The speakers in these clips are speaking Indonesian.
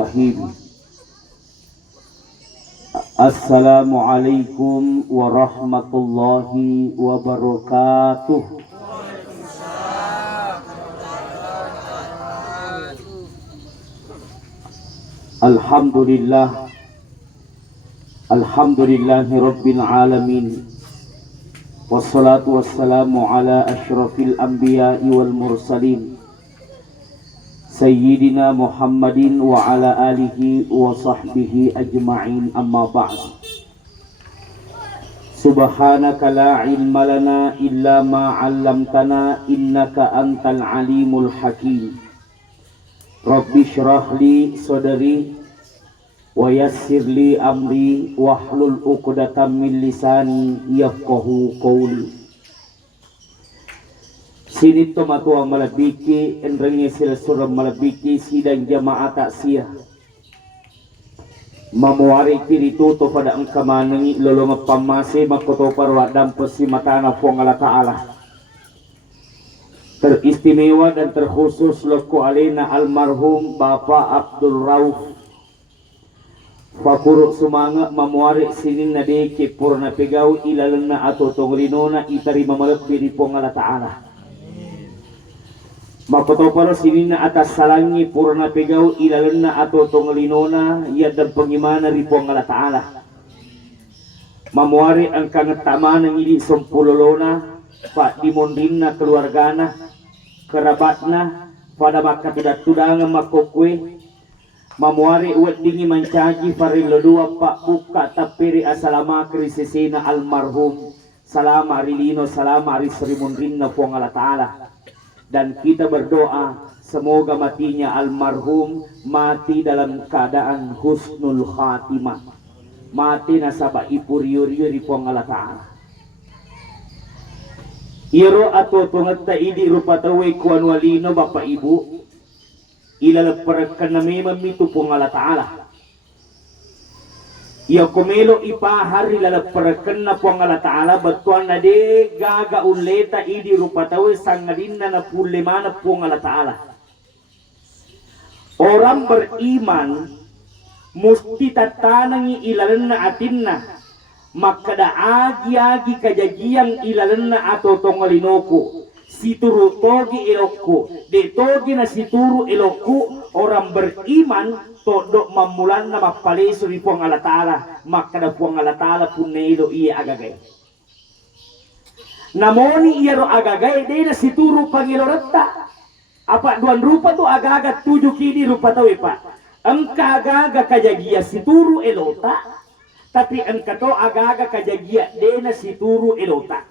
Bismillahirrahmanirrahim. Assalamualaikum warahmatullahi wabarakatuh. Alhamdulillah, alhamdulillahi rabbil alamin. Wassalatu wassalamu ala asyrafil anbiya'i wal mursalin Sayyidina Muhammadin wa ala alihi wa sahbihi ajma'in, amma ba'd. Subhanaka la ilma lana illa ma 'allamtana innaka antal alimul hakim. Rabbi shrah li sadri wa yassir li amri wahlul 'uqdatam min lisani yafqahu qawli. Sini tomatua malabiki enrengi sila surah malabiki sidang jamaah taksiyah mamuari kiritu to pada angkamanangi lolong pamase makoto parwa dan pesimatana fong Allah Ta'ala. Teristimewa dan terkhusus loko alena almarhum Bapak Abdul Rauf Fakuru sumanga mamuari sinin nade ke purna pegau ilalena atau tonglinona itari mamalap di fong Allah Ta'ala. Makotoparo sinina atas salangi purna pegau ilalena atau tonglinona ia dan pengimana ripong Allah Ta'ala. Mamuari ang kangetama ng ili sempulolona pak dimondina keluargana kerabatna pada bakat tudang makokwe. Mamuari uat dingi mancaji farilo dua pak buka tapiri asalama krisisina almarhum salama arilino salama arisrimundrinna pong Allah Ta'ala. Dan kita berdoa semoga matinya almarhum mati dalam keadaan husnul khatimah, mati nasabah ipuriuri pong Allah Ta'ala. Iro atau tungata idi rupa tawe kuan walino bapak ibu ilalaparakan na may mamitu pong Allah Ta'ala. Ia kumelo ipahari lalaparakan na pong Allah Ta'ala batuan na de gaga uleta idi rupatawe sangadin na pulimana pong Allah Ta'ala. Orang beriman musti tatanangi ilalan na atin na makada agi-agi kajagiang ilalan na ato tongalinoko situru togi elokku de togi na situru elokku. Orang beriman todok mamulan na mapaleso ni puang Allah Ta'ala makada puang Allah Ta'ala punelo iya agagay namoni iya ro agagay de na situru pangiloretta apa duan rupa tu agaga tujuh kini rupa tawi pa engka agaga kajagia situru elota tapi engka to agaga kajagia de na situru elota.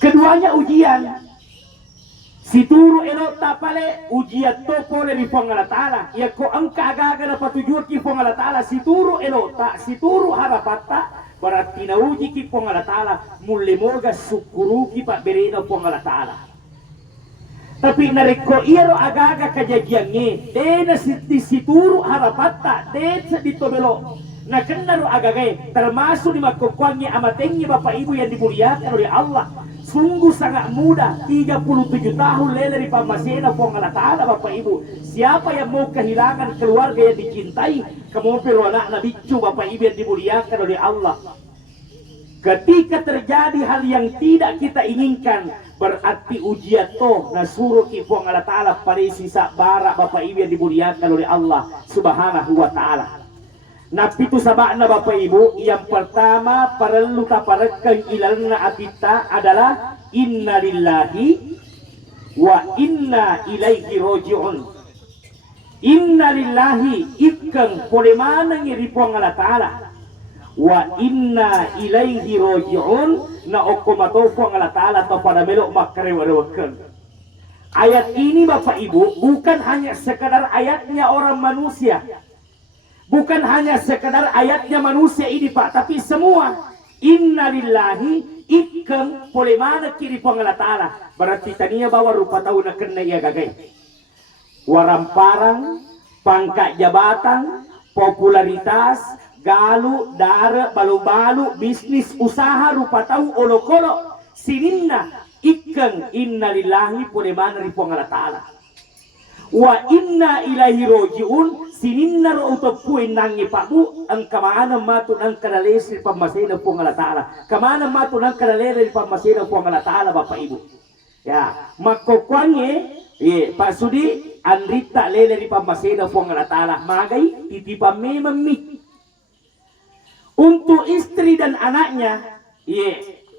Keduanya ujian. Situru elota pale ujian to pole di pong Allah Ta'ala. Ya ko angka agaga na patujuan ki pong Allah Ta'ala. Situru elota, situru harapata berarti na uji ki pong Allah Ta'ala. Muli moga sukuru ki pak berena pong Allah Ta'ala. Tapi nareko iro agaga kajagiannya. Dena situru harapata. Dena ditobelo. Na kenaro agagay termasuk di makokwangnya amatengnya bapak ibu yang dimuliakan oleh Allah. Sungguh sangat mudah 37 tahun lele di pamasena pong Allah Ta'ala bapak ibu. Siapa yang mau kehilangan keluarga yang dicintai kemudian anak nabi bicu bapak ibu yang dimuliakan oleh Allah. Ketika terjadi hal yang tidak kita inginkan berarti ujian toh nasuruh pong Allah Ta'ala pada sisa barak bapak ibu yang dimuliakan oleh Allah Subhanahu wa Ta'ala. Nah itu sabakna bapak ibu yang pertama perlu taparekan ilalna atita adalah inna lillahi wa inna ilaihi roji'un. Inna lillahi ikang polemana ngiri puang Allah Ta'ala wa inna ilaihi roji'un na okomato puang Allah Ta'ala atau pada melok makarewarewakan. Ayat ini bapak ibu bukan hanya sekadar ayatnya orang manusia. Bukan hanya sekadar ayatnya manusia ini pak, tapi semua innalillahi ikang boleh mana kiri pong Allah Ta'ala. Berarti tadinya bawa rupa tahu nak kena ya gagay. Waramparang, pangkat jabatan, popularitas, galu, dara, balu-balu, bisnis, usaha, rupa tahu, olok-olok, sininna ikang innalillahi boleh mana ri pong Allah Ta'ala. wa inna ilaihi rojiun sininnar utopuin nangi pabu ang kamaana matun ang kanalesi pamasina po ng Ta'ala kamaana matun ang kanalesi pamasina po ng Ta'ala Bapak Ibu ya makokwange pasudi andita lele di pamasina po ng Ta'ala magay titipa memang untuk istri dan anaknya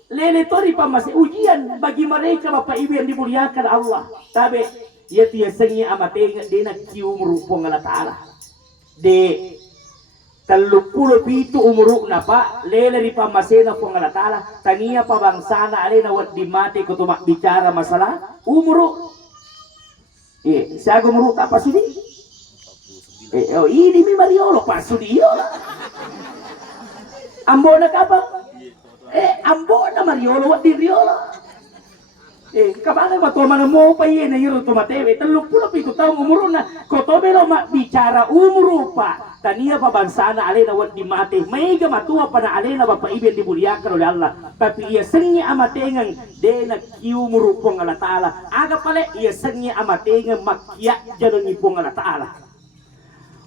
lele to di pamasina ujian bagi mereka Bapak Ibu yang dimuliakan Allah tabe ia tiasanya amateng de nagkiumru po ng Ta'ala de 37 umuruk na pa lela di pamasena po ng Ta'ala taniya pa bangsana alina wat di mati ko tumak bicara masalah umuruk siya gumuruk tak pasudi ini mi Mariolo pasudi ambo na kapang ambo na Mariolo wat di Riolo kabana ba to manamo pa yun na yun tumatewe 37 taong umuro na kotobelo bicara umuro pa taniya pa bansana alena wat di mate may gamatuwa pa na alena Bapak Ibu yang dimuliakan oleh Allah tapi ia sengnya amatengang de nagkiumuro po ng Ta'ala aga pala ia sengnya amatengang makya jaloni po ng Ta'ala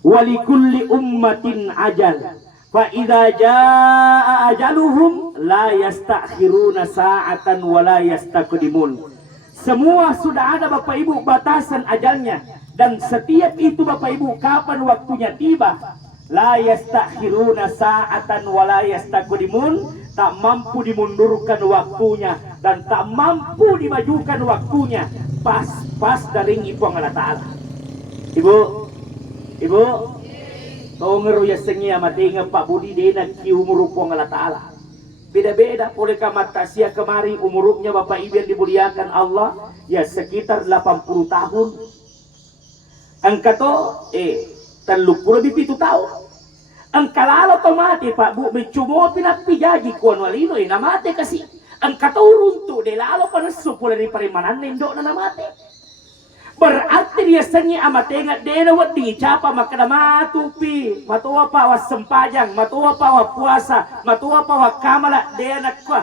walikulli ummatin ajal fa idza jaa ajaluhum la yastakhiruna sa'atan wa la yastaqdimun. Semua sudah ada Bapak Ibu batasan ajalnya dan setiap itu Bapak Ibu kapan waktunya tiba la yastakhiruna sa'atan wa la yastaqdimun tak mampu dimundurkan waktunya dan tak mampu dimajukan waktunya pas dari ibu Allah Ta'ala. Ibu Tongero ya sengia matinga Pak Budi dena ki umur po ng Ta'ala. Beda-beda oleh kamata siya kemari umurnya Bapak Ibu yang dimuliakan Allah ya sekitar 80 tahun. Angka to 37 tahun. Ang kalalo to mati Pak Bu mencumo pinagpijaji kuan walino namate kasi ang katurun to de lalo pa nasupula ni parimanan nindo na namate. Berarti dia sengi amatenga dena wat di capa makadama tupi matuwa pa was sempajang matuwa pa wa puasa matuwa pa wa kamala dena kwa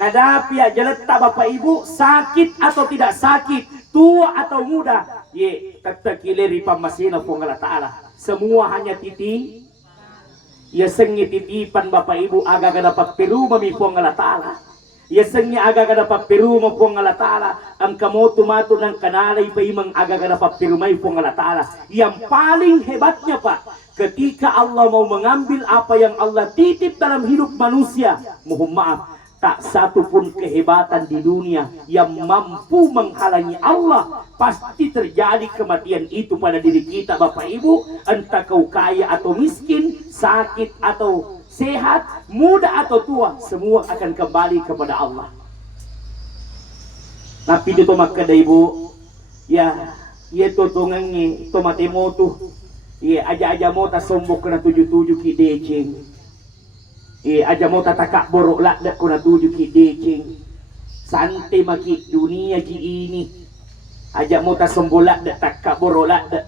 nadapia jaleta Bapak Ibu sakit atau tidak sakit tua atau muda tatakiliri pamasina po ng Ta'ala semua hanya titi ya sengi titipan Bapak Ibu aga dapat peru mami po ng Ta'ala ya sengnya aga dapat peru mo po ng Ta'ala ang kamoto mato ng kanalay pa imang aga dapat peru may po ng Ta'ala yang paling hebatnya Pak ketika Allah mau mengambil apa yang Allah titip dalam hidup manusia mohon maaf tak satu pun kehebatan di dunia yang mampu menghalangi Allah pasti terjadi kematian itu pada diri kita Bapak Ibu entah kau kaya atau miskin sakit atau sehat, muda atau tua, semua akan kembali kepada Allah. Tapi dito makada Ibu, ya, itu tungangi, tomate mo tu, ya, aja mo ta sombok na 77 ki deceng, ya, aja mo ta takak borok lakda ko na 7 ki deceng, sante maki dunia ki ini, aja mo ta sombolak da takak borok lakda.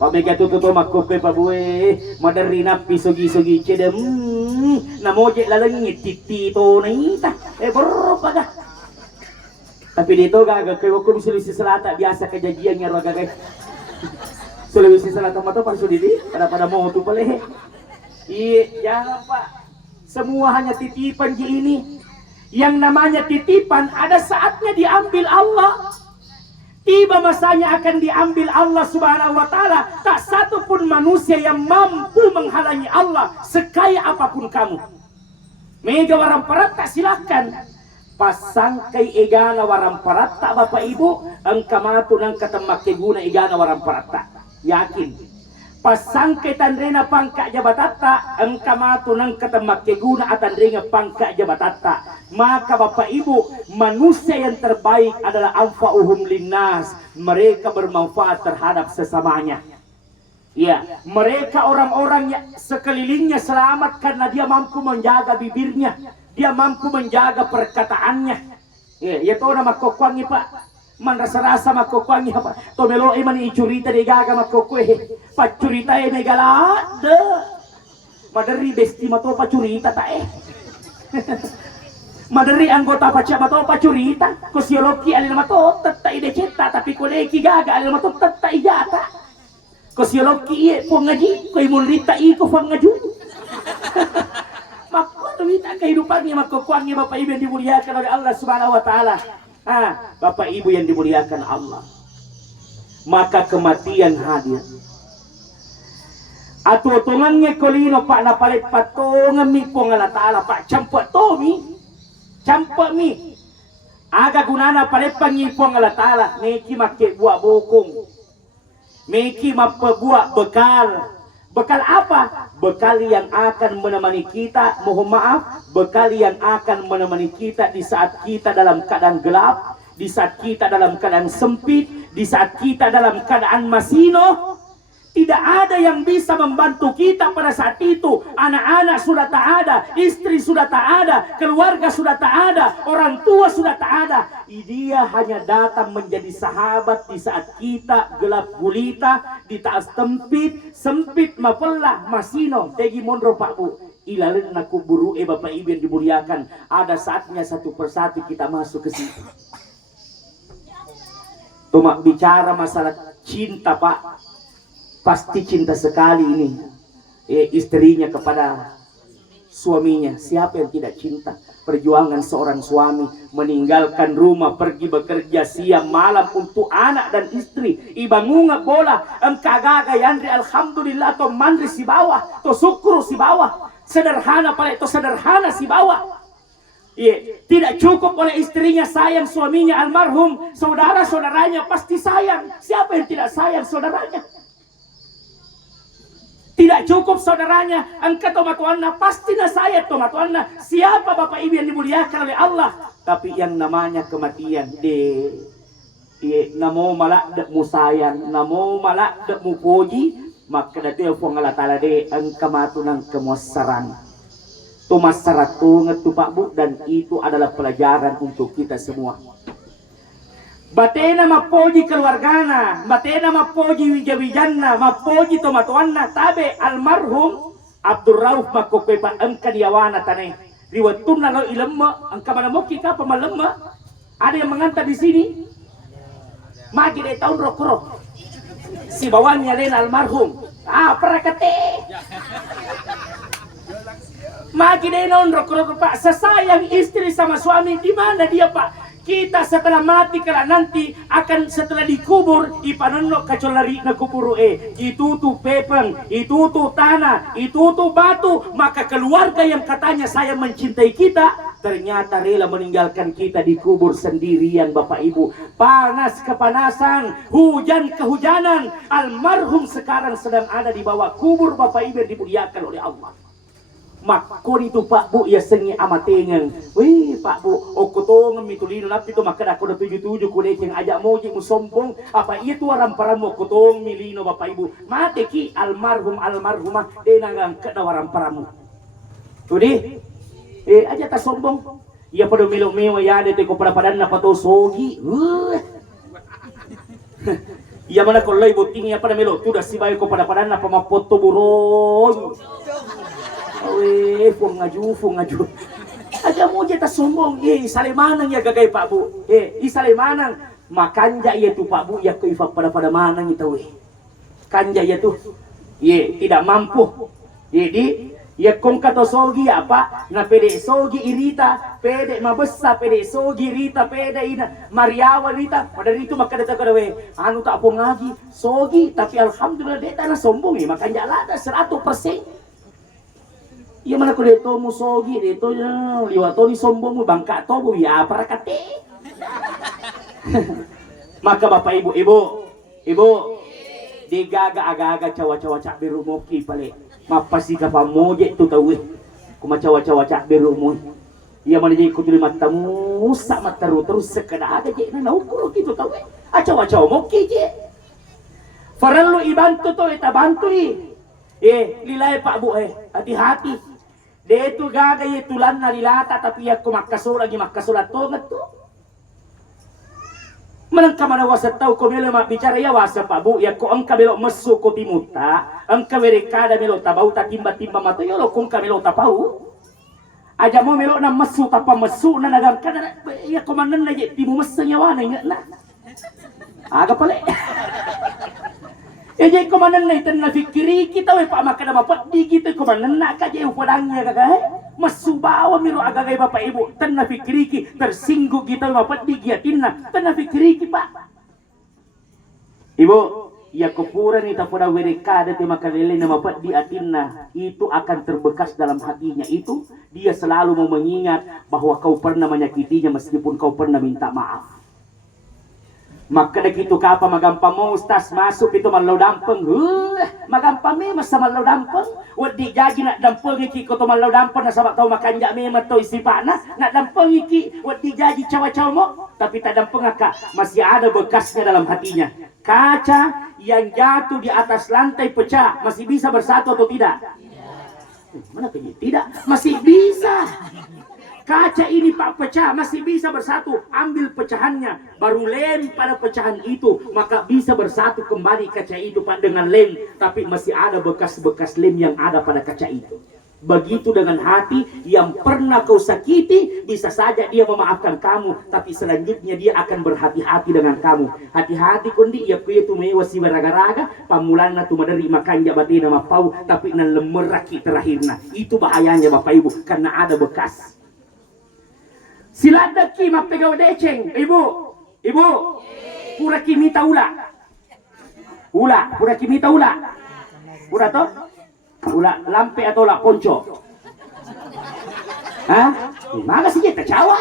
Pamega tuto makope pabuwe madari na pisogi-sogi cedem namoje lalangit titito na ita borro paga tapi dito gaga kayo ko Sulawesi Selatan biasa kejadian nga raga guys Sulawesi Selatan mato parso didi pada mo tu pale jangan Pak semua hanya titipan ini yang namanya titipan ada saatnya diambil Allah. Tiba masanya akan diambil Allah Subhanahu wa Ta'ala. Tak satu pun manusia yang mampu menghalangi Allah sekaya apapun kamu. Mega warang parat tak silakan. Pasangkai egana warang parat tak Bapak Ibu. Engkamatu nang katamak guna egana warang parat tak. Yakin. Pasangkai tandrena pangkak jabatata engkamatu nang katamak guna atandrena pangkak jabatata. Maka Bapak Ibu, manusia yang terbaik adalah anfa'uhum linnas. Mereka bermanfaat terhadap sesamanya. Ya, mereka orang-orang yang sekelilingnya selamat karena dia mampu menjaga bibirnya, dia mampu menjaga perkataannya. Ya to na makokwangi Pak. Man rasa-rasa makokwangi Pak. To melo man icurita de gaga makokwe. Pacurita megala de. Madari besti mato pacurita ta Madari anggota pacha mato pacurita, kosiologi alil mato tetta ide ceta tapi koleki gaga alil mato tetta ijata. Kosiologi ie po ngaji, ko imulita iko pang ngaju. Makwita kehidupannya makukuangnya Bapak Ibu yang dimuliakan oleh Allah Subhanahu wa taala. Bapak Ibu yang dimuliakan Allah. Maka kematian hadir. Atutungannya kolino pak na palit patungan mi po ngala taala pak campak tomi. Campak mi aga gunana palit pangipong ngala taala meki make buah bokong. Meki buat bekal. Bekal apa? Bekal yang akan menemani kita, mohon maaf, bekal yang akan menemani kita di saat kita dalam keadaan gelap, di saat kita dalam keadaan sempit, di saat kita dalam keadaan masino. Tidak ada yang bisa membantu kita pada saat itu. Anak-anak sudah tak ada, istri sudah tak ada, keluarga sudah tak ada, orang tua sudah tak ada. Dia hanya datang menjadi sahabat di saat kita gelap gulita, di saat sempit mapelah masino. Tegi mondro Pak Bu. Ilalin aku buru Bapak Ibu yang dimuliakan. Ada saatnya satu persatu kita masuk ke situ. Cuma bicara masalah cinta Pak. Pasti cinta sekali ini istrinya kepada suaminya. Siapa yang tidak cinta? Perjuangan seorang suami meninggalkan rumah, pergi bekerja siang malam untuk anak dan istri. Ibangunga bola engkagaga yandri alhamdulillah to mandri si bawah to syukur si bawah. Sederhana pala itu sederhana si bawah. Tidak cukup oleh istrinya sayang suaminya almarhum, saudara-saudaranya pasti sayang. Siapa yang tidak sayang saudaranya? Tidak cukup saudaranya, angka tomatuanna pasti na saya tomatuanna. Siapa Bapak Ibu yang dimuliakan oleh Allah? Tapi yang namanya kematian, namo malak dak mu sayang, namo malak dak mu puji, maka dati po ngala tala angka matunang kemuasaran. Tumasaratu ngetu Pak Bu, dan itu adalah pelajaran untuk kita semua. Batena mapoji keluargana, batena mapoji wijawijanna, mapoji tomatuanna, tabe almarhum Abdul Rauf makopepa angka diawana tane. Riwatuna lo ilemma, angka mana moki ka pamalemma. Ada yang mengantar di sini. Magi de tahun rokro. Si bawannya len almarhum. Perakate. Magi de non rokro Pak. Sesayang istri sama suami, di mana dia Pak? Kita setelah mati kala nanti akan setelah dikubur ipanonno kacolari na kuburu itu tuh pepeng, itu tuh tanah, itu tuh batu, maka keluarga yang katanya saya mencintai kita ternyata rela meninggalkan kita dikubur sendirian Bapak Ibu. Panas kepanasan, hujan kehujanan, almarhum sekarang sedang ada di bawah kubur Bapak Ibu yang dimuliakan oleh Allah. Makon itu Pak Bu ya sengi amatengan. Wih Pak Bu, okutongan mitulino napi to maka ako na tuju-tuju kulek yang ajak moji mo sombong. Apa itu orang param mo kutong milino Bapak Ibu. Mate ki almarhumah denangang ke waram paramu. Tudi, aja ta sombong. Iya pada milo-milo ya de ko pada padan na pato sogi. Iya mana ko lay buting ya pada milo tudas si bayo ko pada padan na pamapoto buron. Fung ngaju. Aja mo jeta sombong, isalimanang ya gagay Pak Bu. Isalimanang makanja ya tu Pak Bu ya ko ifa pada manang ito Kanja ya tu. Tidak mampu. Jadi ya kung kato sogi apa na pede sogi irita, pede mabessa, pede sogi irita, pede ina mariawa irita. Pada itu maka data kadawe anu tak po ngaji sogi tapi alhamdulillah deta na sombong makanja lada 100%. Iya mana ko dito mo sogi dito liwato ni sombong mo bangka to mo ya parakate. Maka Bapak Ibu digaga aga-aga cawa-cawa cak biru moki pale mapasi ka pamoje tu tawe kuma cawa-cawa cak biru mo. Iya mana jadi ko terima tamu sama terus sekada ada je na ukur gitu tawe. Cawa-cawa moki je. Farallo ibantu to eta bantu lilay Pak Bu hati-hati. Detu gaga tulan na nilata tapi ya kumakaso lagi makasulat to ngetu. Manangka mana wasa tau ko melo bicara ya wasa Pak Bu ya ko angka belo mesu ko timuta angka mereka da melo tabau ta timba-timba mata yo lo kung ka melo tapau. Aja mo melok na masu tapa masu na nagang kada ya komandan na ti mo masanya wana nga na. Aga pala. Jadi komandan na itan na fikiri kita we pa makada mapat di kita komandan na ka je upadangnya kagak. Masu bawa miro agagay bapak ibu tan na fikiri ki tersinggung kita mapat di giatin na tan na fikiri ki pak. Ibu, ya kepuran ita pada werekada te makalele na mapat di atinna itu akan terbekas dalam hatinya itu dia selalu mau mengingat bahwa kau pernah menyakitinya meskipun kau pernah minta maaf. Maka begitu kapa magampang mo ustaz masuk itu malau dampeng magampang me masa malau dampeng wadi jadi nak dampeng iki ko to malau dampeng na sabak tau makan jak me mato isipana nak dampeng iki wadi jadi cawa-cawa mo tapi tak dampeng aka masih ada bekasnya dalam hatinya. Kaca yang jatuh di atas lantai pecah masih bisa bersatu atau tidak? Mana pergi? Tidak, masih bisa. Kaca ini pak pecah masih bisa bersatu, ambil pecahannya baru lem pada pecahan itu maka bisa bersatu kembali kaca itu pak dengan lem, tapi masih ada bekas-bekas lem yang ada pada kaca itu. Begitu dengan hati yang pernah kau sakiti, bisa saja dia memaafkan kamu, tapi selanjutnya dia akan berhati-hati dengan kamu. Hati-hati kondi ia kuya tu mewa si baraga-raga, pamulana tu madari makanja batina mapau, tapi na lemeraki terakhirna. Itu bahayanya Bapak Ibu, karena ada bekas. Siladaki mapegaw deceng, ibu, pura kimita ula, pura kimita ula, pura to, ula lampe atau la ponco, hah? Mana sih kita cawa?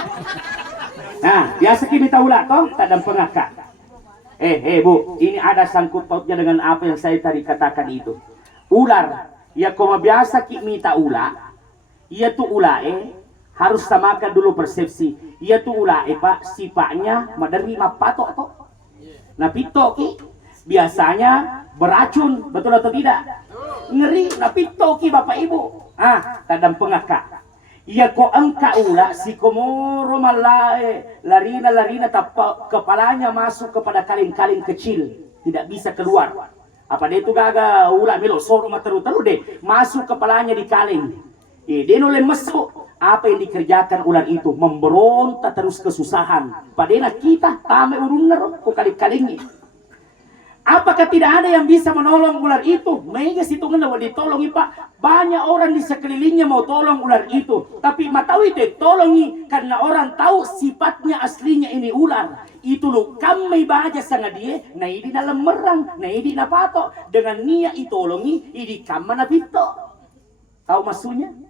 Nah, biasa kimita ula toh, tadam pengakak. Bu, ini ada sangkut pautnya dengan apa yang saya tadi katakan itu. Ular, ya koma biasa kimita ula, ia tu ula harus samakan dulu persepsi. Ia tuh ulae pak sifatnya madari mapato atau napito ki biasanya beracun, betul atau tidak? Ngeri napito ki Bapak Ibu. Tadam pengaka. Ia ko angka ula si komoro malae larina tapa kepalanya masuk kepada kaleng-kaleng kecil, tidak bisa keluar. Apa dia itu gaga ula melo soro materu-teru deh masuk kepalanya di kaleng. Dia noleh masuk. Apa yang dikerjakan ular itu? Memberontak terus kesusahan. Padahal kita tame urunner kok kali-kali. Apakah tidak ada yang bisa menolong ular itu? Mega situ ngena ditolongi pak. Banyak orang di sekelilingnya mau tolong ular itu. Tapi matawi itu tolongi karena orang tahu sifatnya aslinya ini ular. Itu loh kami baca sangat dia. Nah ini dalam merang. Nah ini napato. Dengan niat itolongi. Ini kamana pito. Tahu maksudnya?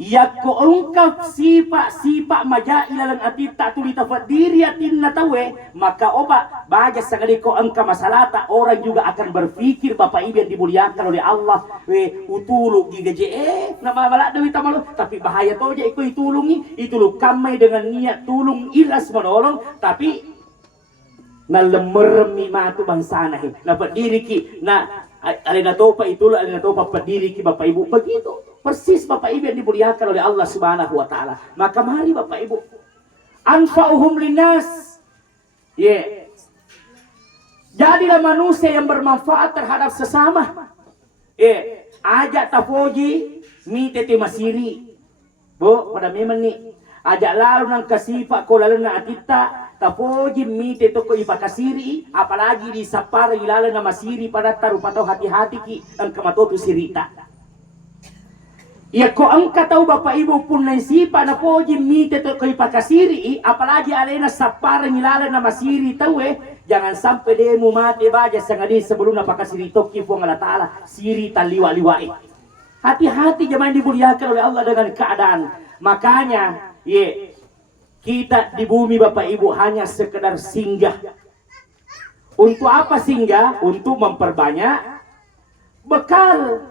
Ya ko ungkap sifat majailalan ati tak tuli tafat diri atin natawe maka oba baja sagali ko angka masalata orang juga akan berpikir Bapak Ibu yang dimuliakan oleh Allah utulu gigaje nama malak dewi tamalu tapi bahaya toja iko itulungi itulu kamai dengan niat tulung ilas menolong tapi nalemermi matu bangsana na berdiri ki na alena topa itulu alena topa berdiri ki Bapak Ibu begitu. Persis Bapak Ibu yang dimuliakan oleh Allah Subhanahu wa taala. Maka mari Bapak Ibu anfa'uhum linnas. Jadilah manusia yang bermanfaat terhadap sesama. Ajak tapoji mi tete masiri. Bu, pada memang ni ajak lalu nang kasipa ko lalu na atita tapoji mi tete ko ipakasiri apalagi di sapar ilala na masiri pada taru patau hati-hati ki ang kamatotu sirita. Ya ko angka tahu Bapak Ibu pun naisipa na po jimite to kay pakasiri apalagi alena sapar ngilala na masiri tahu jangan sampai demo mati baja sangadi sebelum na pakasiri to kifo ngala taala siri taliwa-liwa. Hati-hati jemaah dimuliakan oleh Allah dengan keadaan. Makanya kita di bumi Bapak Ibu hanya sekedar singgah. Untuk apa singgah? Untuk memperbanyak bekal.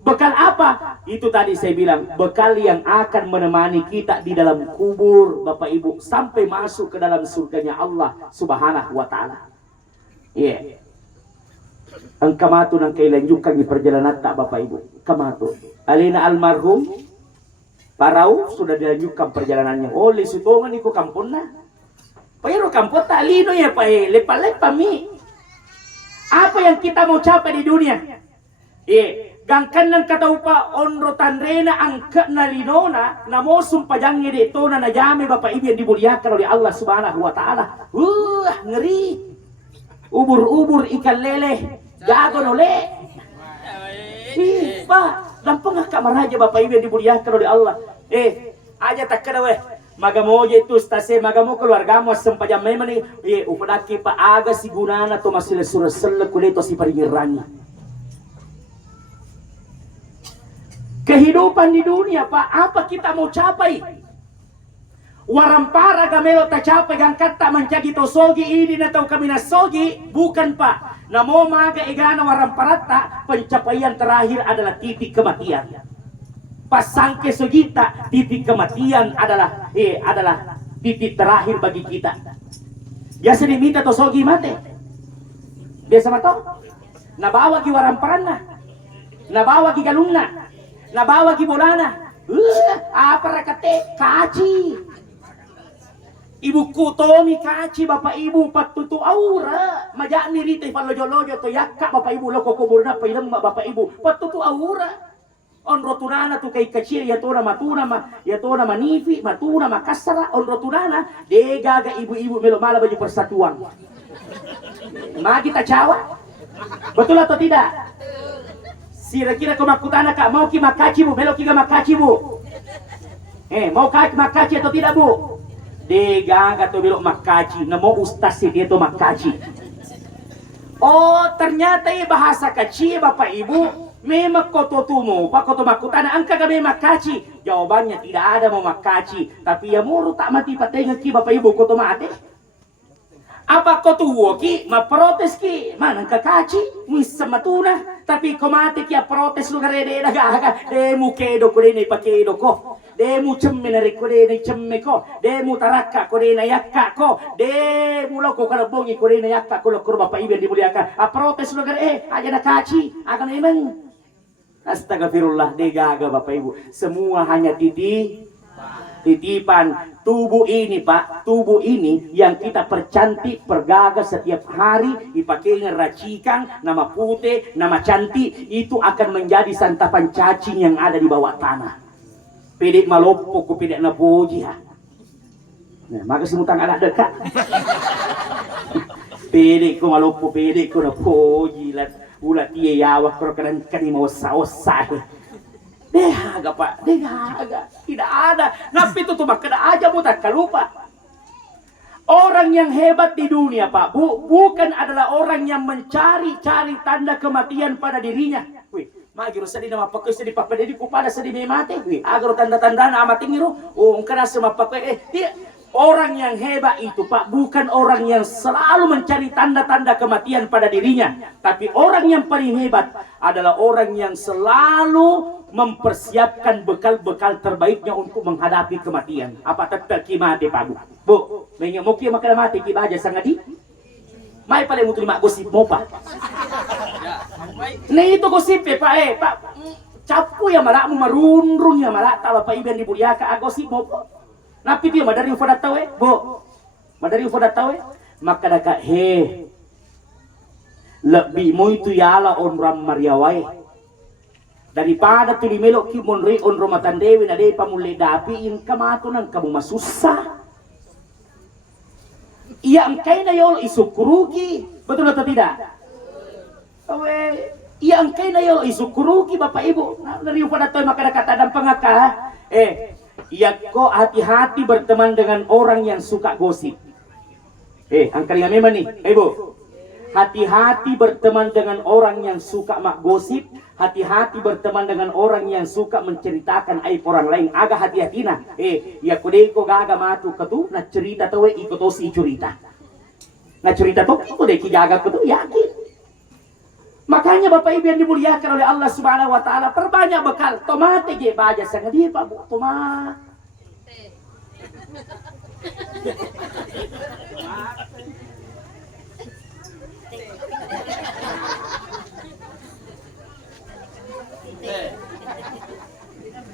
Bekal apa? Itu tadi saya bilang, bekal yang akan menemani kita di dalam kubur Bapak Ibu sampai masuk ke dalam surganya Allah Subhanahu wa taala. Ang kamato ng kailanjukan di perjalanan tak Bapak Ibu. Kamato. Alina almarhum Parau sudah dilanjutkan perjalanannya. Oleh sutongan iko kampon na. Pero kampon tak lino ya pa lepa-lepa mi. Apa yang kita mau capai di dunia? Gangkan ng kataupa onro tandrena ang nalinona na mo sumpajangnya dito na najami Bapak Ibu yang dimuliakan oleh Allah Subhanahu wa taala. Ngeri. Ubur-ubur ikan lele, jagon oleh. Pak, lampang ka maraja Bapak Ibu yang dimuliakan oleh Allah. Aja tak kada weh. Magamo itu stase magamo keluarga mo sempajam memang upadaki pa aga siguna na to masila surasel kuleto si paringirani. Kehidupan di dunia Pak, apa kita mau capai? Warampara gamelo ta capai gang kata menjadi tosogi ini na tau kami nasogi, bukan Pak. Namo maga egana waramparata, pencapaian terakhir adalah titik kematian. Pasangke sogita, titik kematian adalah titik terakhir bagi kita. Biasa diminta tosogi mate. Biasa mato? Nabawa ki waramparana. Nabawa ki galungna. Nabawa gibolana, apa rakate kaci, ibuku Tomi kaci Bapak Ibu patutu aura, majak mirite palojo-lojo to yakka Bapak Ibu loko kuburna pailemma Bapak Ibu patutu aura, on rotunana tu kay kacir ya tona manifi matuna makasara on rotunana degaga ibu-ibu melo mala baju persatuan, magi ta cawa, betul atau tidak? Kira-kira ko makutana ka, mau ki makachi bu, melo ki ga makachi bu. Mau makachi atau tidak bu? Degaga to belok makachi, namo ustaz si dia to makachi. Oh, ternyata bahasa kecil Bapak Ibu, memang koto tumo, pak koto makutana, angka ga memang makachi. Jawabannya tidak ada mau makachi, tapi ya muru tak mati patengan ki Bapak Ibu koto mate. Apa kau tuwo ki, ma protes ki, mana kakaci, misa matuna, tapi kau mati ki a protes lu karede daga, demu kedo kore ne pakedo ko, demu cemme na kore ne cemme ko, demu taraka kore na yakka ko, demu loko kana bongi kore na yakka ko lo Bapak Ibu yang dimuliakan, a protes lu karede, aja nakaci, akan emang, astagfirullah, degaga Bapak Ibu, semua hanya titipan tubuh ini Pak, tubuh ini yang kita percantik, pergagas setiap hari, dipakai ngeracikan, nama putih, nama cantik, itu akan menjadi santapan cacing yang ada di bawah tanah. Pedek malopo ko pedek na boji ha. Nah, maka simutang anak dekat. Pedek ko malopo, pedek ko na boji, ulat iya yawak ko kan mau saos-saos. Dehaga Pak, dehaga, tidak ada. Napi itu tuh kena aja mutak kalupa. Orang yang hebat di dunia Pak, bukan adalah orang yang mencari-cari tanda kematian pada dirinya. Wih, magi sedih nama pakai sedih pakai jadi kupada sedih mati. Wih, agar tanda-tanda nama tinggi ro, kena sama pakai dia. Orang yang hebat itu Pak, bukan orang yang selalu mencari tanda-tanda kematian pada dirinya, tapi orang yang paling hebat adalah orang yang selalu mempersiapkan bekal-bekal terbaiknya untuk menghadapi kematian. Apa tetap mati Pak Bu? Menyo mo kiyo makala mati ki baja sangadi? May pala mo terima gosip mo Pak. Nah itu gosip Pak Pak. Capu ya malah mo marunrun ya malah tala pa iben dibuliaka gosip mo po. Napi dia madari ufa datawe, Bu. Madari ufa datawe, maka daka lebih mo itu yala on ram mariawai. Daripada tu dimelok ki monre on romatan dewi na dei pamulay dapi in kamato nang kamu masusah. Iya angkay na yol isukuruki, betul atau tidak? Awe, iya angkay na yol isukuruki Bapak Ibu. Dari ufa datawe maka daka tadang pangaka. Ya kok hati-hati berteman dengan orang yang suka gosip. Angkali memang nih, Bu. Hati-hati berteman dengan orang yang suka mak gosip. Hati-hati berteman dengan orang yang suka menceritakan aib orang lain. Agak hati-hati nah. Ya kode ko gaga matu katu na cerita tawe iko si cerita. Na cerita to ko de ki gaga katu yakin. Makanya Bapak Ibu yang dimuliakan oleh Allah Subhanahu wa taala, perbanyak bekal. Tomate ge baja sangat dia Pak Bu. Tomat.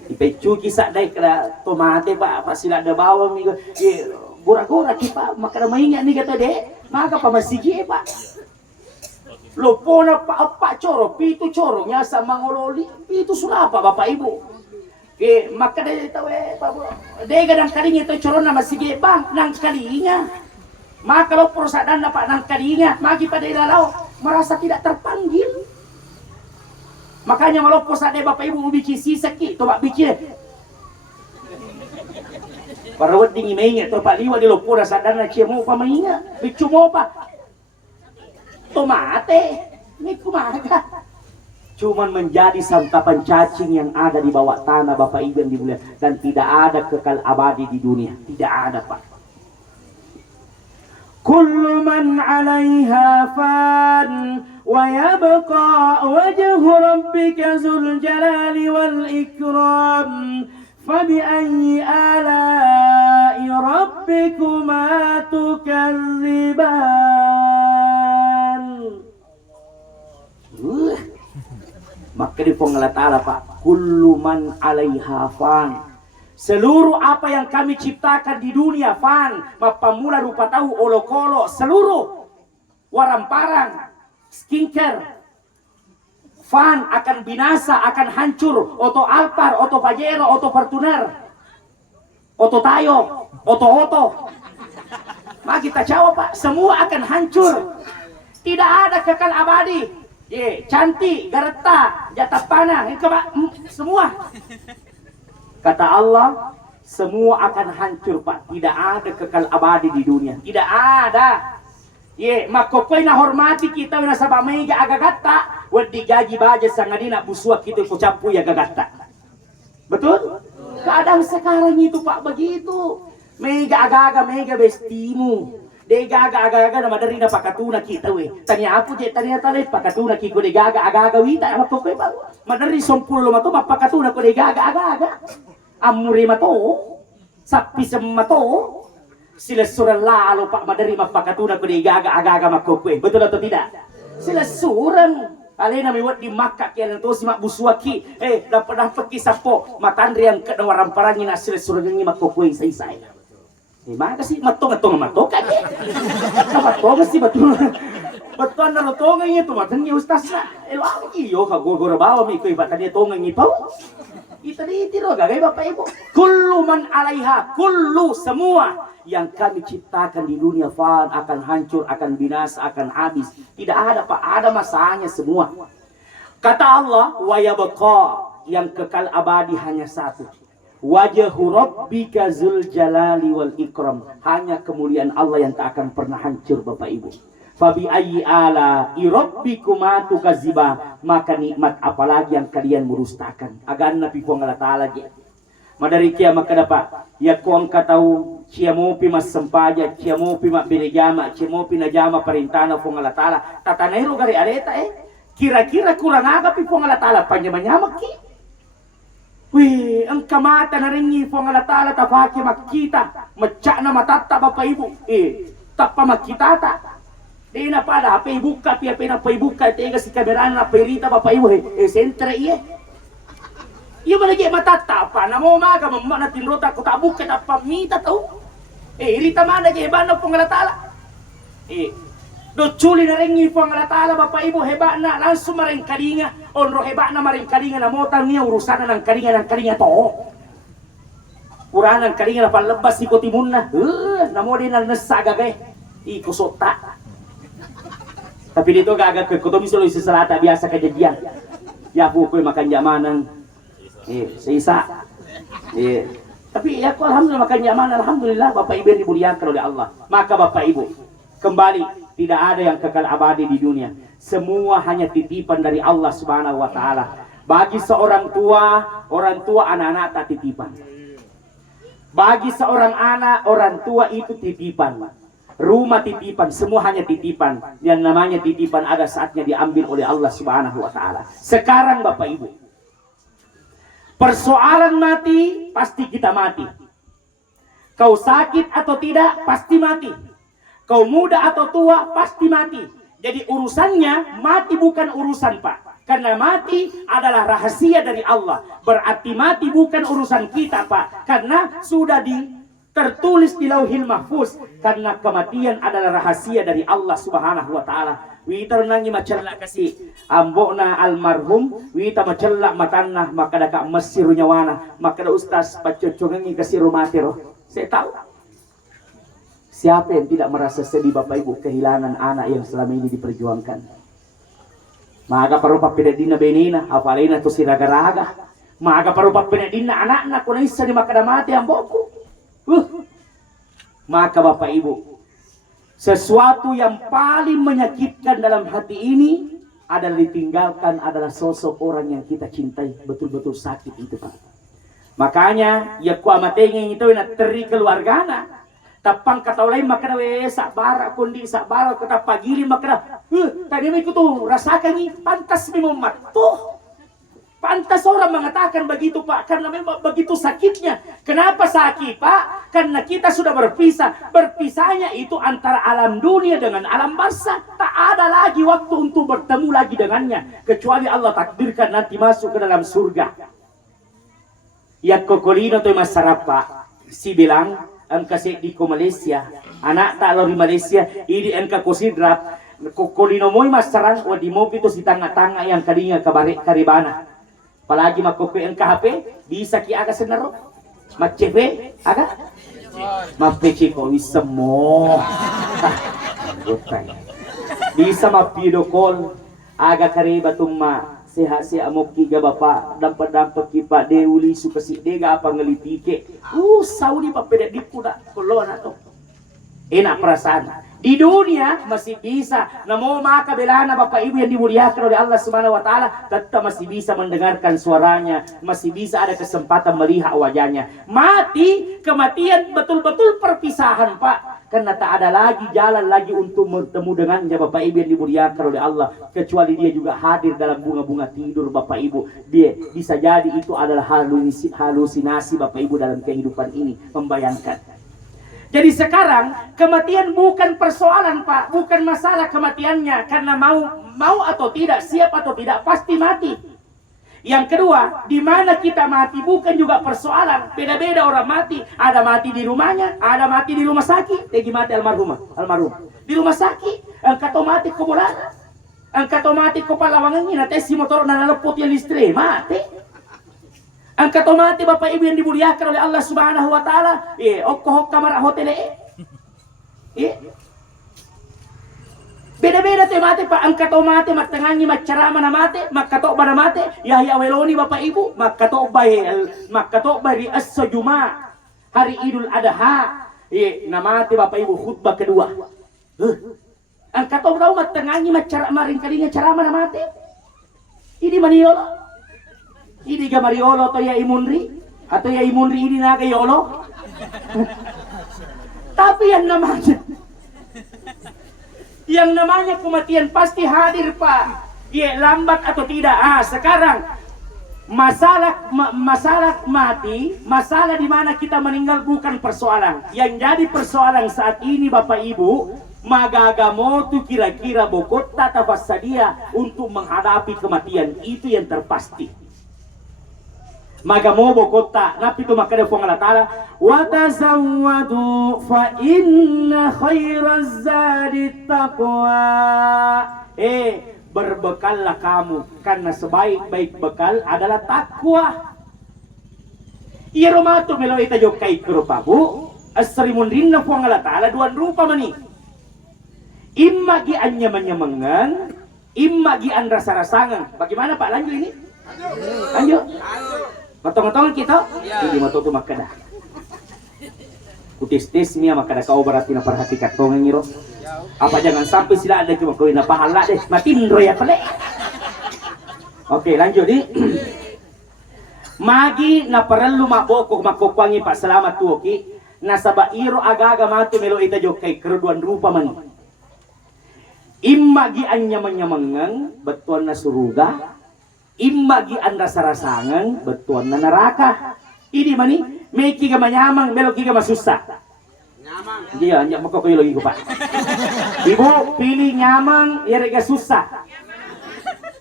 Ipecu kisah dai kada tomate Pak, sila ada bawang ni. Gura-gura ki Pak, makana maingat ni kata de. Maka pa masigi Pak. Lopo na pa coro, pitu coro nya sa mangololi, pitu sulapa bapak ibu. Maka deh tahu babu, dega nang kalinya itu coro nama sige bang nang kalinya. Maka kalau perusahaan dapat nang kalinya, magi pada ilalau merasa tidak terpanggil. Makanya kalau perusahaan bapak ibu bikin sisaki, coba bikin. Para wedding mainnya, to pak liwa di lopo rasa dan nak cium apa mainnya, bicu mau apa? Tomate, ini kumaga. Cuman menjadi santapan cacing yang ada di bawah tanah Bapak Ibu yang dimuliakan, dan tidak ada kekal abadi di dunia, tidak ada Pak. Kullu man 'alaiha fan wa yabqa wajhu rabbika dzul jalali wal ikram. Fabi'ayyi ala'i rabbikuma tukadziban. Maka di Allah Ta'ala Pak, kullu man 'alaiha fan. Seluruh apa yang kami ciptakan di dunia fan, mapamula rupa tahu olokolo, seluruh waramparang, skincare, fan akan binasa, akan hancur. Oto Alphard, Oto Pajero, Oto Fortuner, Oto Tayo, Oto. Maka kita jawab Pak, semua akan hancur. Tidak ada kekal abadi. Cantik, gareta, jatah panah, semua. Kata Allah, semua akan hancur Pak. Tidak ada kekal abadi di dunia. Tidak ada. Makokoy na hormati kita na sa bamay agagata, wadi gaji baja sa ngadina buswa kita kucampu ya gagata. Betul? Kadang sekarang itu Pak begitu. Mega agaga mega bestimu. Dega aga-aga na madari na pakatuna kita we. Tanya apo je tanya tale pakatuna ki ko dega aga-aga wita apa ko ba. Madari 10 mato mapakatuna ko dega aga-aga. Amure mato. Sapi semato. Sila surang lalo Pak madari mapakatuna ko dega aga-aga makokwe. Betul atau tidak? Sila surang alena miwat di Makkah kian to si makbuswaki dapat kisah po matandri yang kedawaran parangin asile surang ni makokwe sai-sai. Maka sih matong kan? Matong sih betul. Betul na tongan itu matan ni ustaz na. Elo iyo ka gogora bawa mi ko ibatan ni tongan ni pau. Itali tiro gagay bapak ibu. Kullu man 'alaiha, kullu semua yang kami ciptakan di dunia fan akan hancur, akan binasa, akan habis. Tidak ada Pak, ada masanya semua. Kata Allah, wa yabqa, yang kekal abadi hanya satu. Wajhu rabbika dzul jalali wal ikram. Hanya kemuliaan Allah yang tak akan pernah hancur Bapak Ibu. Fabi ayyi ala rabbikuma tukadziba. Maka nikmat apalagi yang kalian merustakan. Agan nabi po Allah Ta'ala je. Madari kia maka dapat ya kuang katau ciamopi mas sempaja, ciamopi mak binejama, ciamopi najama perintana po Allah Ta'ala. Tatanairu gari areta kira-kira kurang aga pi po Allah Ta'ala panyamanyamak ki. Wih, ang kamata na rin po ang alatala tapaki makita. Matya na matata Bapak Ibu. Tapa makita ta. Di na pada, apa ibuka, pia pinapaibuka, tiga si kameraan na perita Bapak Ibu. Sentre iya. Iya ba lagi matata pa? Namo maga, mamma na tinrota ko tabuk kita pamita tau. Irita mana lagi hebat na po ang alatala. Doculi na rin po ang alatala Bapak Ibu, hebat na langsung maring kalinga. Onro hebat na maring kalinga na motang niya urusan ng kalinga to. Kurang ng kalinga na palabas si Kotimun na. Namo din na nasagagay. Ikusota. Tapi dito gagag ko to misalo sa salata biasa kajadian. Ya po ko makanyaman sa isa. Tapi ya ko alhamdulillah makanyaman, alhamdulillah Bapak Ibu yang dimuliakan oleh Allah. Maka Bapak Ibu kembali, tidak ada yang kekal abadi di dunia. Semua hanya titipan dari Allah Subhanahu wa Ta'ala. Bagi seorang tua anak-anak tak titipan. Bagi seorang anak, orang tua itu titipan. Rumah titipan, semua hanya titipan. Yang namanya titipan ada saatnya diambil oleh Allah Subhanahu wa Ta'ala. Sekarang Bapak Ibu, persoalan mati, pasti kita mati. Kau sakit atau tidak, pasti mati. Kau muda atau tua pasti mati. Jadi urusannya mati bukan urusan Pak. Karena mati adalah rahasia dari Allah. Berarti mati bukan urusan kita Pak. Karena sudah tertulis di Lauhil Mahfuz. Karena kematian adalah rahasia dari Allah Subhanahu wa Ta'ala. wita nangi macalla kasi ambo na almarhum wita macalla matanah makada ka Mesir nyawana makada ustaz pacocongangi kasi rumatiro. Saya tahu siapa yang tidak merasa sedih Bapak Ibu kehilangan anak yang selama ini diperjuangkan. Maka parupa pinadina benina apalina to si raga-raga. Maka parupa pinadina anak-anak kuna isa di makada mati ang boku. Maka Bapak Ibu, sesuatu yang paling menyakitkan dalam hati ini adalah ditinggalkan adalah sosok orang yang kita cintai. Betul-betul sakit itu Pak. Makanya ya ku amatengeng itu na teri keluargana. Tapang kataulay makana we sabara kundi sabara kata pagili makana. Tadi may kuto rasakan ni pantas mi memato. Pantas orang mengatakan begitu Pak, karena memang begitu sakitnya. Kenapa sakit Pak? Karena kita sudah berpisah. Berpisahnya itu antara alam dunia dengan alam barzah. Tak ada lagi waktu untuk bertemu lagi dengannya. Kecuali Allah takdirkan nanti masuk ke dalam surga. Ya kokolino to masarap Pak. Si bilang, engka si di ko Malaysia. Anak tak lori Malaysia, ini engka ko sidrap. Kokolino mo'y masarang, wadi mo pito si tanga-tanga yang kadinya karibana. Palagi makopi ang kahape, bisa ki aga senaro. Macepe, aga? Mapeci ko, bisa mo. Bisa mapido call, aga kariba tumma. Seha-seha mo kiga bapa, dampat-dampat kipa, deuli sukasi, dega apa ngelitike. Saudi pa peda di kuda, kolona to. Enak perasaan. Di dunia masih bisa namo makabelana Bapak Ibu yang dimuliakan oleh Allah Subhanahu wa taala, tetap masih bisa mendengarkan suaranya, masih bisa ada kesempatan melihat wajahnya. Mati, kematian betul-betul perpisahan Pak, karena tak ada lagi jalan lagi untuk bertemu dengannya Bapak Ibu yang dimuliakan oleh Allah, kecuali dia juga hadir dalam bunga-bunga tidur Bapak Ibu. Dia bisa jadi itu adalah halusinasi Bapak Ibu dalam kehidupan ini, membayangkan. Jadi sekarang kematian bukan persoalan Pak, bukan masalah kematiannya, karena mau atau tidak, siap atau tidak pasti mati. Yang kedua, di mana kita mati bukan juga persoalan. Beda-beda orang mati, ada mati di rumahnya, ada mati di rumah sakit. Tegi mati almarhum di rumah sakit, angkat mati ke bola, angkat mati ke palawangnya, nanti si motor nalepot yang listrik mati. Angkat mati Bapak Ibu yang dimuliakan oleh Allah Subhanahu wa taala. Okkoh kamar hotel beda-beda tuh mati Pak. Angkat mati matengangi macarama na mati, makato ba na mati, Yahya Weloni Bapak Ibu, makato bari as-Juma, hari Idul Adha. Na mati Bapak Ibu khutbah kedua. Angkat daw matengangi maring kalinya carama na mati. Ini maniolo. Ini gamariolo atau ya imunri ini naga yolo. Tapi yang namanya kematian pasti hadir Pak. Lambat atau tidak. Sekarang masalah mati, masalah di mana kita meninggal bukan persoalan. Yang jadi persoalan saat ini Bapak Ibu, magagamo tu kira-kira bokot tatafasadia untuk menghadapi kematian, itu yang terpasti. Magamobo kota napi tu makada fong Allah taala wa tazawwadu fa inna khairaz zadi taqwa. Berbekallah kamu karena sebaik-baik bekal adalah takwa. Iya romato melo ita jokai kerupabu asrimun rinna fong Allah taala duan rupa mani. Imma gi anya menyemengan, imma gi an rasa-rasangan. Bagaimana Pak lanjut ini? Lanjut. Matong-matong kita, hindi matuto makada. Kutis-tis niya makada kau berarti na perhatikan tongeng ngiro. Apa jangan sampai sila ada cuma kau na pahala deh, matindro ya pale. Oke, lanjut di. Magi na perlu mabokok makokwangi Pak Selamat tuh oke. Nasaba iro aga-aga matu melo ita jokai keruduan rupa man. Imagi anya menyemengang betuan na suruga. Imagi anda sarasangan betuan na neraka. Ini mani meki ga manyamang melo kiga masusah. Nyamang. Iya, anya makokoy lagi ko Pak. Ibu pilih nyamang ya rega susah.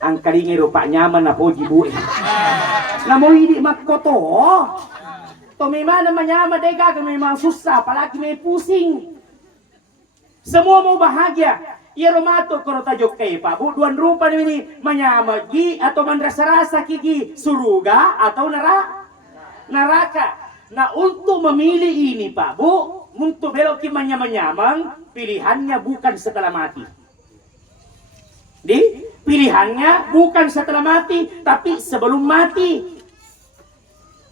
Ang kalingiro Pak nyaman na po jibu. Namo hindi makoto. To may mana manyama dega may mga susah, palagi may pusing. Semua mau bahagia. Ia romato koro tajo kay pa bu duan rupa ini menyamagi atau mandrasa-rasa kiki suruga atau neraka. Nah untuk memilih ini Pak Bu, untuk belok ki manyamang pilihannya bukan setelah mati. Pilihannya bukan setelah mati, tapi sebelum mati.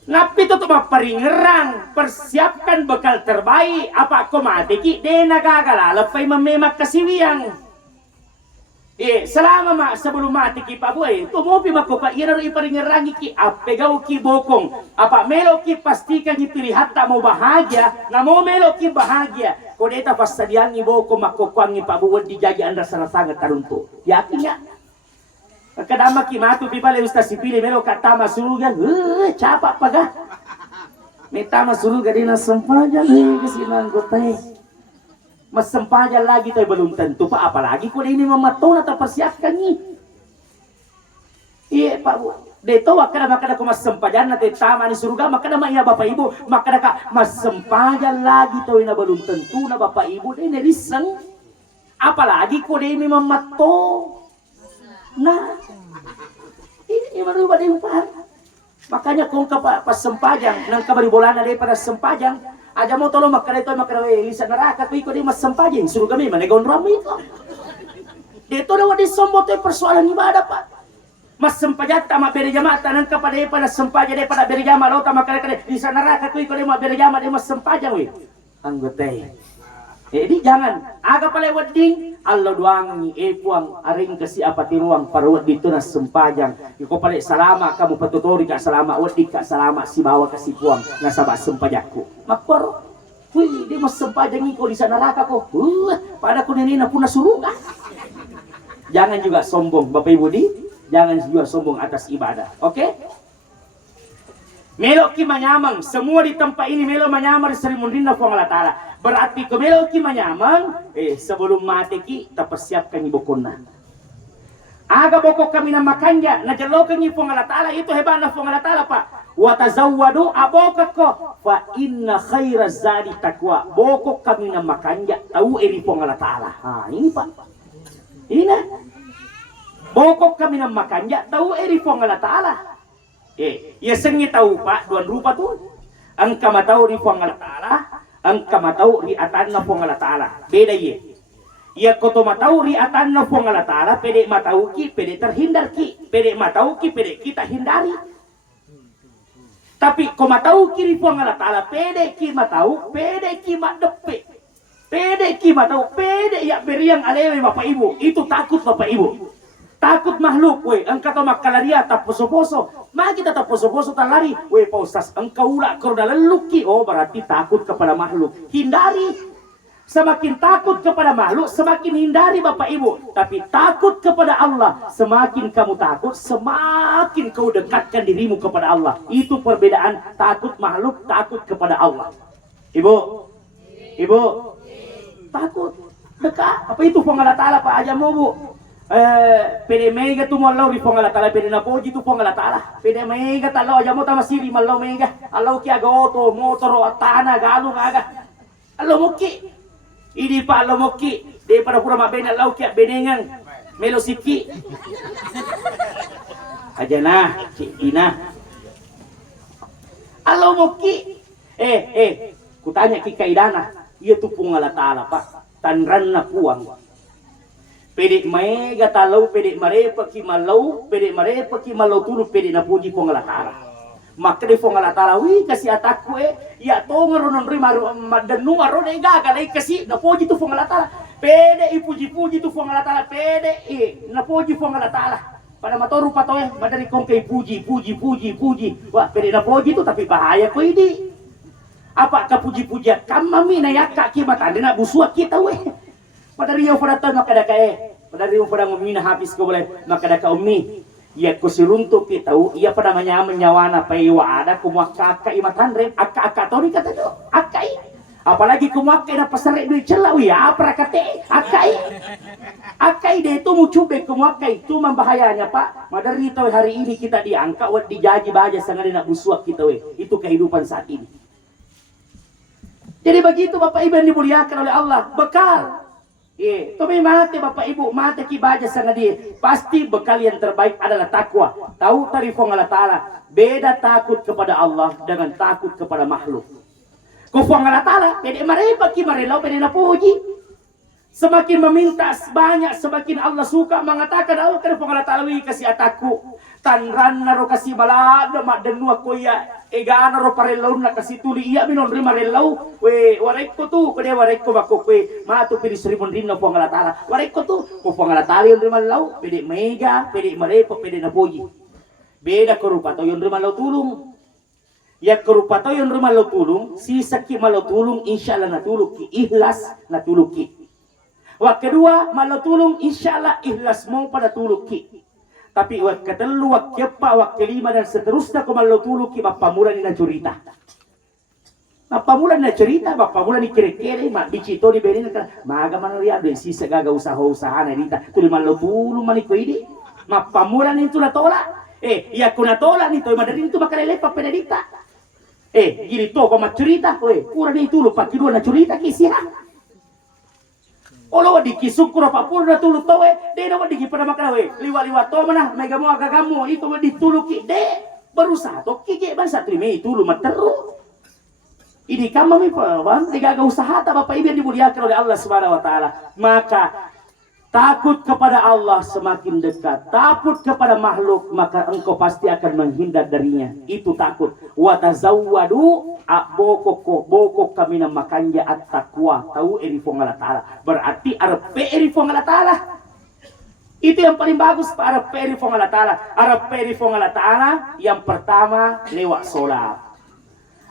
Napi itu maparingerang, persiapkan bekal terbaik. Apa kau mati ki? De nagagala, lepay mememak kasiwiyang. Selama sebelum mati ki Pak Boy, tumupi makupa ira iparingerangi ki apegau ki bokong. Apa melo ki pastikan ki pilih hatta mau bahagia, na mau melo ki bahagia. Kau deta pasadiangi bokong makukuangi Pak Boy dijaji anda sangat taruntu. Yakin ya? Kadama ki matu pipa le ustaz sipili melo katama suruga, capak paga. Metama suruga dina sempaja nih kesinang gotai. Mas sempaja lagi tapi belum tentu Pak, apalagi kau ini mematona atau persiapkan nih. Iya Pak Bu. Deto makada ko mas sempajan na tama ni suruga makada ma iya Bapak Ibu makada ka mas sempajan lagi tahu na belum tentu na Bapak Ibu ini risang. Apalagi kau ini memato. Nah, ini baru pada umpan. Makanya kung pas sempajang, nang kabari bolana daripada sempajang, aja mau tolong makanya itu makanya lisa neraka ko iko di mas sempajang, suruh kami mana gondram itu. Dito na wadi sombo to persoalan ibadah Pak. Mas sempajang tama beri jamaah nang kapada daripada sempajang daripada beri jamaah lo tama kare lisa neraka ko iko di beri jamaah di mas sempajang we. Anggota. Jadi jangan aga pala wedding Allah doang ni epuang aring kasi apa tiruang paruat dito na sempajang iko pala salama kamu patutori ka salama wedding ka salama si bawa kasi puang na sabak sempajangku makpor wih di mas sempajang iko di sana neraka ko pada ko nini na puna suruga. Jangan juga sombong Bapak Ibu jangan juga sombong atas ibadah. Oke? Melo ki manyamang, semua di tempat ini melo manyamang Sri Mundinda po Allah Ta'ala. Berarti ke melo ki manyamang, sebelum mati ki persiapkan ibu kunna. Aga bokok kami na makanya, najalokan niyo po Allah Ta'ala, itu hebat na po Allah Ta'ala Pak. Watazawwadu abokat ko, fa inna khaira zadi taqwa. Bokok kami na makanya, tahu eri po Allah Ta'ala. Ini Pak. Ini na. Bokok kami na makanya, tahu eri po Allah Ta'ala. Ya sengi tahu Pak, duan rupa tuh. Angka matau ri puang Allah Ta'ala, angka matau ri atanna puang Allah Ta'ala. Beda ye. Ya koto matau ri atanna puang Allah Ta'ala, pede matau ki, pede terhindar ki. Pede matau ki, pede kita hindari. Tapi ko matau ki ri puang Allah Ta'ala, pede ki matau, pede ki madepe. Pede ki matau, pede ya beriang alewe Bapak Ibu. Itu takut Bapak Ibu. Takut makhluk, we, engkau tahu makalaria tak poso-poso, maka kita tak poso-poso tak lari, we, Pak Ustaz, engkau ulah kau dalam luki, oh berarti takut kepada makhluk, hindari, semakin takut kepada makhluk, semakin hindari Bapak Ibu, tapi takut kepada Allah, semakin kamu takut, semakin kau dekatkan dirimu kepada Allah, itu perbedaan takut makhluk, takut kepada Allah. Ibu, takut, dekat, apa itu Allah Ta'ala Pak aja mau Bu? Pede mega tu malau ri pong Allah Ta'ala pede na poji tu pong Allah Ta'ala pede mega talau aja mo tamasiri malau mega alau ki aga oto motor atana galung aga alau moki ini pa alau moki de pada pura mabena alau ki benengan melo siki aja nah cina alau moki kutanya ki kaidana iya tu pong Allah Ta'ala Pak tanran na puang. Pede mega talau pede marepa ki malau tulu pede na puji po Allah Ta'ala. Maka de po Allah Ta'ala wi kasi atakku ya to ngaronon ri madenu aron gagal kasi na puji tu po Allah Ta'ala. Pede ipuji-puji tu po Allah Ta'ala pede na puji po Allah Ta'ala. Pada matoru pato madari kong kay puji. Wah pede na puji tu tapi bahaya ko ini. Apa ka puji-puji kamami na yakka ki matande na busua kita we. Pada rio pada tahu makadaka pada rio pada ngomina habis ko boleh makadaka ummi ya ko siruntuk kita ia pada menyawana paiwa ada kumaka imatandre akka tori kata do akai apalagi kumaka na pasare duit celau ya apa kate akai de itu mucube kumaka itu membahayanya Pak madari tahu hari ini kita diangkat wad dijaji baja sangadina busuak kita we itu kehidupan saat ini. Jadi begitu Bapak Ibu yang dimuliakan oleh Allah bekal Tapi mati Bapak Ibu, mati kibaja sana dia. Pasti bekal yang terbaik adalah takwa. Tahu tarifong Allah Ta'ala. Beda takut kepada Allah dengan takut kepada makhluk. Kufong Allah Ta'ala, pede marepa ki marelau, pede napuji. Semakin meminta banyak, semakin Allah suka mengatakan, "Oh, tarifong Allah Ta'ala wi kasih ataku." Tanran naro kasih balada mak denua koya egana ro parelau na kasih tuli iya minon rima relau we wareko tu kode wareko bako we ma tu pedi seribu rinno po ngala taala wareko tu po ngala taala yon rima lau pedi mega pedi marepo pedi napoji beda kerupa to yon rima lau tulung ya kerupa to yon rima lau tulung sisa ki malau tulung insyaallah na tulung ki ikhlas na tulung ki wa kedua malau tulung insyaallah ikhlas mau pada tulung ki. Tapi wak ketelu, wak keempat, wak kelima dan seterusnya kemalau tulu ki bapak mula ni na cerita. Bapak mula ni na cerita, bapak mula ni kere-kere, mak bicito di beri na maga manoria do sisa gaga usaha na dita. Tuli malau tulu maniko ini. Bapak mula ni tu na tola. Ya kuna tola ni to madarin tu makalele pa penedita. Gini to pa cerita, kurang ni tulu pa kidua na cerita kisiha. Olo di kisukuro papur na tuluk to de na di pada makan liwa-liwa to mana mega mo agagamu itu dituluki de berusaha to kige bangsa trime itu lu materu ini kami pawan digaga usaha ta Bapak Ibu yang dimuliakan oleh Allah Subhanahu wa taala maka takut kepada Allah semakin dekat takut kepada makhluk maka engkau pasti akan menghindar darinya itu takut wa tazawwadu boko kami na makanja at taqwa tahu erifong Allah Ta'ala berarti arep erifong Allah Ta'ala itu yang paling bagus arep erifong Allah Ta'ala arep erifong Allah Ta'ala yang pertama lewat sholat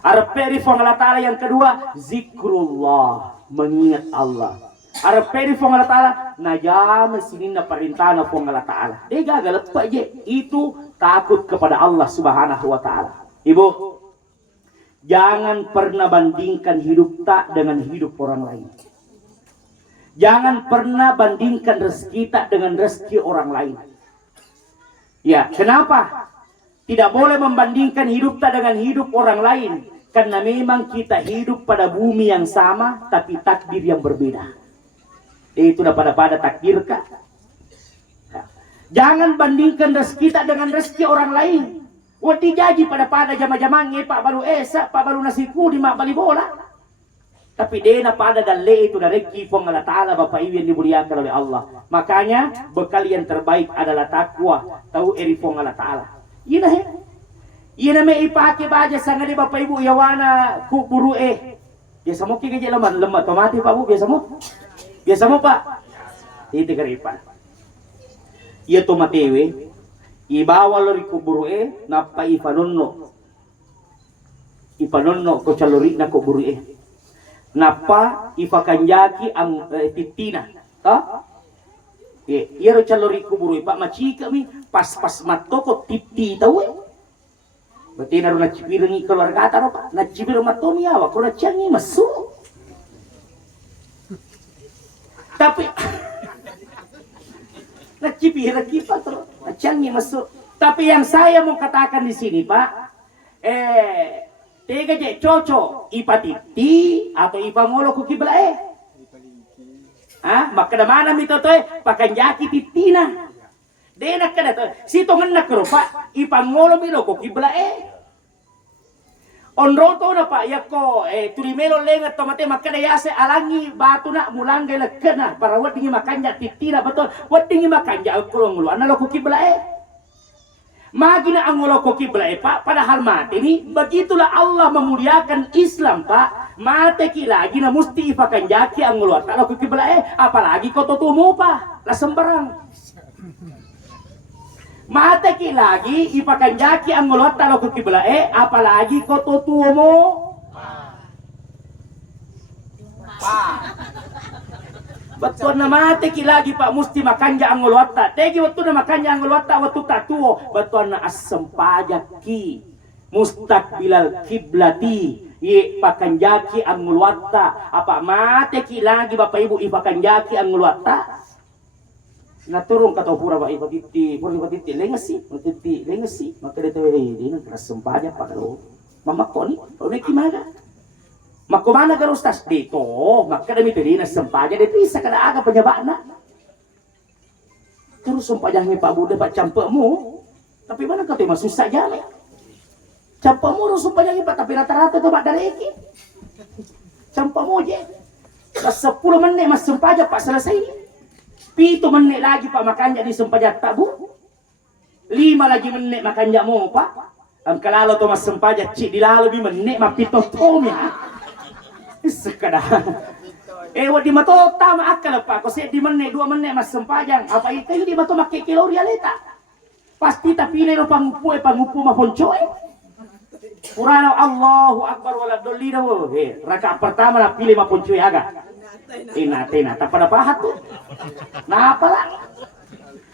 arep erifong Allah Ta'ala yang kedua zikrullah mengingat Allah arep erifong Allah Ta'ala najam sinin na perintah na fong Allah Ta'ala dia gagal apa je itu takut kepada Allah Subhanahu wa Ta'ala. Ibu jangan pernah bandingkan hidup tak dengan hidup orang lain. Jangan pernah bandingkan rezeki tak dengan rezeki orang lain. Ya, kenapa? Tidak boleh membandingkan hidup tak dengan hidup orang lain. Karena memang kita hidup pada bumi yang sama, tapi takdir yang berbeda. Itu dah pada takdir kah? Ya. Jangan bandingkan rezeki tak dengan rezeki orang lain. Wati jaji pada jama-jama pak baru pak baru nasi kudi mak bali bola. Tapi dia pada dalle itu dari kifong Allah Ta'ala Bapak Ibu yang dimuliakan oleh Allah. Makanya bekal yang terbaik adalah takwa. Tahu erifong Allah Ta'ala. Ina me ipake baja sanga di Bapak Ibu yawana ku buru Biasa mo kige leman tomati Pak Bu biasa mo. Biasa mo Pak. Itu karipan. Iya tomatewe ibawa lori kuburu napa ipanonno ko calori na kuburu napa ipakanjaki ang titina iya ro calori kuburu pak macika mi pas matoko titi tahu berarti naru nacipirangi keluarga taro pak nacipir matomi awa ko nacangi masu tapi nacipir kipa terus canggih masuk. Tapi yang saya mau katakan di sini Pak, tiga je cocok ipa titi atau ipa ngolo ku kibla maka da mana mito to pakai jaki titina. Dena kada to sito ngena kero Pak ipa ngolo milo ku kibla onroto na Pak yako tulimelo lenga tomate makada yase alangi batu na mulangga lekena para wadingi makanja titina betul wadingi makanja kulong lu ana ku kibla magina ang ko kibla Pak padahal mati ini begitulah Allah memuliakan Islam Pak mati ki lagi na musti ipakan jaki ang ulo kalau ku kibla apalagi kau tutumu Pak lah sembarang mati ki lagi ipakan jaki ang ulo kalau ku kibla apalagi kau tutumu betul na mati ki lagi Pak musti makanja ang ulwata tegi waktu na makanja ang ulwata waktu tatuo betul na asem pajaki mustaqbilal kiblati ye pakanjaki ang ulwata apa mati ki lagi Bapak Ibu ipakanjaki ang ulwata naturong kataw pura ba ipatiti lengasi maka dito di nang asem pajak pa kalo mamakoni o kimaga Makumana ka ustas dito, makadami tadi na sampaja dito isa kada aga penyabana. Terus sampajanya Pak Buddha Pak campak mo. Tapi mana kau tema susah jalan. Campak mo sampajanya Pak tapi rata-rata tu Pak dari iki. Campak mo je. 10 menit mas sampaja Pak selesai. 7 menit lagi Pak makannya di sampaja tak Bu. 5 lagi menit makannya mo Pak. Ang kalalo to mas sampaja cik dilalo bi menit mapito tomya. Sekadar wadi mato tama akal pa kasi di menit 2 menit mas sempajang apa itu di mato makke kalori aleta pasti tapi nero pangupu maponcoy Purano Allahu Akbar wala dolina wo rakaat pertama na pilih maponcoy aga tena tak pada pahat tuh nah apalah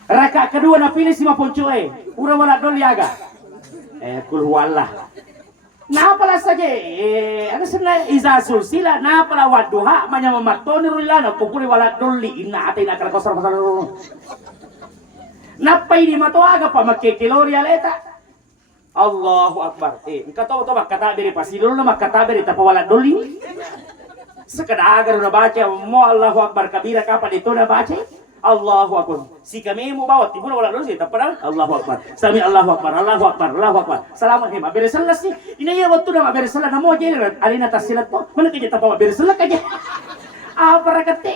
rakaat kedua na pilih si maponcoy ura wala doli aga kul wallah. Napala saja, ada sebenarnya izasul sila, napala waduha, manya mematoni rulana, kupuli walat doli, ina ate ina kalakosar pasal. Napai di matoaga pa makekilori aleta. Allahu Akbar. Engkau tahu kata beri pasilul nama kata beri tapa walat doli. Sekadar na baca, mo Allahu Akbar kabira kapan itu na baca. Allahu Akbar. Si kami mau bawa timbul wala dulu sih, tapi Allahu Akbar. Sami Allahu Akbar, Allahu Akbar, Allahu Akbar. Selamat hebat. Beres salat sih. Ini ya waktu dah beres salat namo aja ni. Alina tasilat tu. Mana kerja tak bawa beres salat aja. Apa rakati?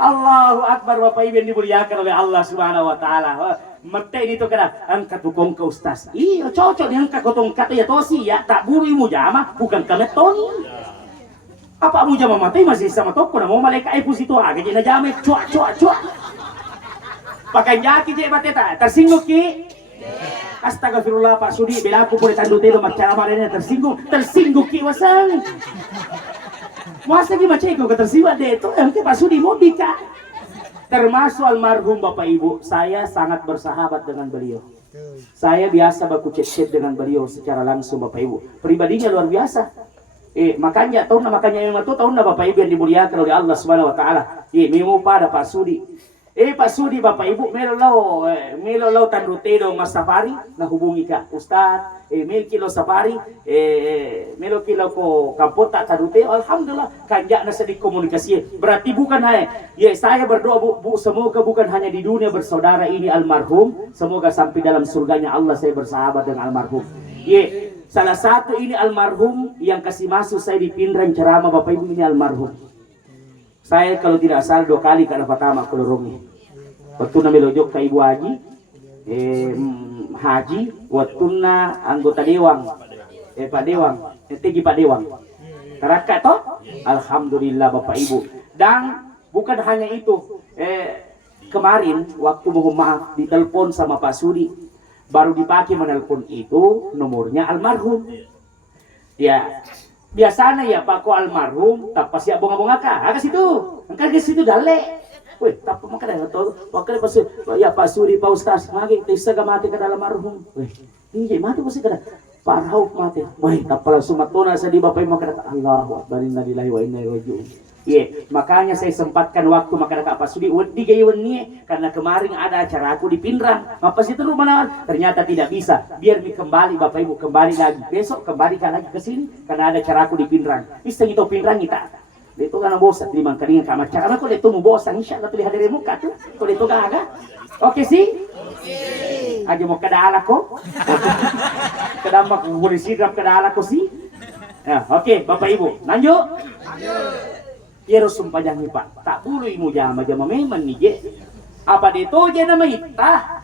Allahu Akbar Bapak Ibu yang dimuliakan oleh Allah Subhanahu Wa Taala. Mete ini tu kena angkat hukum ke ustaz. Iya cocok diangkat kotong kata ya tosi ya tak buru imu jama bukan kami Tony. Apa mu jama mati masih sama toko na mau malaikat ibu situ aga jadi jama cuak. Pakai jaki je bateta tersinggung ki. Astagfirullah Pak Sudi bila aku boleh tandu telo macam mana tersinggung ki wasang. Masa gimana cek kau tersinggung deh itu yang Pak Sudi mau dika. Termasuk almarhum Bapak Ibu, saya sangat bersahabat dengan beliau. Saya biasa baku chat dengan beliau secara langsung Bapak Ibu. Pribadinya luar biasa. Makanya yang tahu na Bapak Ibu yang dimuliakan oleh Allah Subhanahu Wa Taala. Mimo pada Pak Sudi. Pak Sudi Bapak Ibu melo tandu tedo mas safari na hubungi ka Ustaz. Mil kilo safari melo kilo ko kampota tandu tedo. Alhamdulillah kanja na sedikit komunikasi. Berarti bukan saya berdoa bu semoga bukan hanya di dunia bersaudara ini almarhum, semoga sampai dalam surganya Allah saya bersahabat dengan almarhum. Salah satu ini almarhum yang kasih masuk saya di Pindrang ceramah Bapak Ibu ini almarhum. Saya kalau tidak salah 2 kali karena pertama kelorongnya. Waktu na melojok ke Ibu Haji, waktu na anggota Dewang, Pak Dewang, Tegi Pak Dewang. Terakat toh? Alhamdulillah Bapak Ibu. Dan bukan hanya itu, kemarin waktu mohon maaf ditelepon sama Pak Sudi. Baru dipakai menelpon itu nomornya almarhum. Ya biasanya ya Pak ko almarhum tak pasti abong-abong agak situ. Angkat ke situ dale. Weh, tak makanya tahu. Waktu pas ya Pak Sudi Pak Ustaz lagi tisaga mati ke dalam almarhum. Weh, ini mati pasti kada. Pak Rauf mati. Weh, tak pala sumatona sa di Bapak makada Allahu Akbar inna lillahi wa inna ilaihi raji'un. Makanya saya sempatkan waktu makan Pak Sudi wedi gayewan ni karena kemarin ada acara aku di Pindrang. Apa sih terus mana? Ternyata tidak bisa. Biar mi kembali Bapak Ibu kembali lagi. Besok kembalikan lagi ke sini karena ada acara aku di Pindrang. Isteng itu Pindrang kita. Itu kan bosan di mangkalingan kamar. Karena kalau itu mau bosan insyaallah tuh hadir muka tuh. Kalau itu gaga. Oke sih? Aja mau kedala ko. Kedama ko boleh siram kedala ko sih. Ya, oke Bapak Ibu. Lanjut. Kira sumpajang ni Pak, tak bulu imu jama memang ni je. Apa itu je nama itah?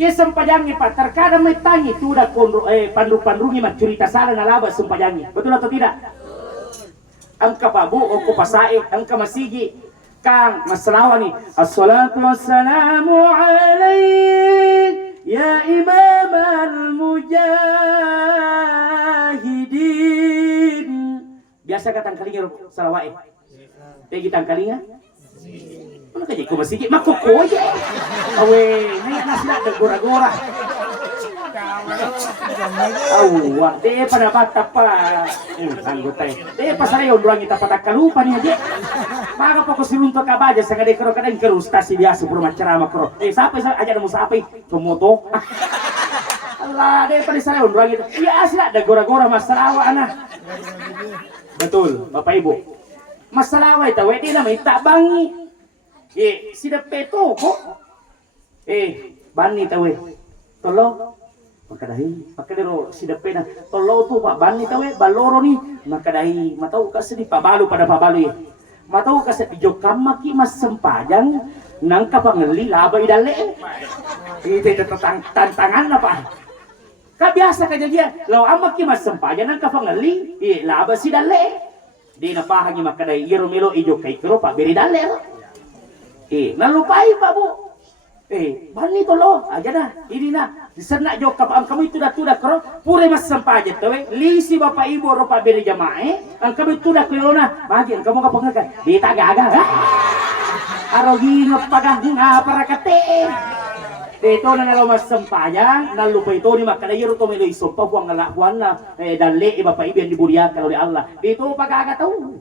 Ye sumpajang ni Pak, terkadang metangi tu dah pandu-pandu ni mak cerita salah nalaba sumpajang ni. Betul atau tidak? Angka Pak Bu, aku pasae, angka masigi, Kang Masrawa ni. Assalatu wassalamu alaik ya imam al-mujahidin. Biasa kata kalinya salawai. Pegi tangkalinga? Ano kaya ko masigi? Makuko aja. Awe, ngayon na sila nagura-gura. Awak, pada bata pa. Anggotay. Pasara yung doang kita patakalupa niya aja. Baga pa ko silunto ka ba? Sa kadang karo kadang karusta si biasa puro macarama karo. Sapay sa aja na mo sapay. Tumuto. Allah, pada saya yung doang ito. Iya sila nagura-gura masarawa na. Betul, Bapak Ibu. Masalah wa itaw, di na may tabangi. Sida peto ko. Bani tawe. Tolo. Makadahi sida pena. Tolo tu Pak bani tawe baloro ni. Makadahi matau ka sedi pabalo pada pabalo ye. Matau ka sedi jokam maki mas sempajang nang kapangeli labay dale. Itu tantangan apa? Kabiasa kanya dia. Law amak ki mas sempajang nang kapangeli labay si dale. Di napahangi makadahi iromelo ijo kay kro pa beri dale. Nalupai Pak Bu. Bani tolo aja dah. Ini na disenak jo kapang kami tuda kro pure mas sempajet tawe lisi Bapak Ibu ropa beri jamae ang kami tuda kelona magi ang kamu kapangakan di tagaga arogi ngapagah ngapara kate dito na nalo mas sempajang nalupai to ni makadayero to melo isompa buang ngalakuan na dalle Bapak Ibu yang dimuliakan oleh Allah dito pagaga tahu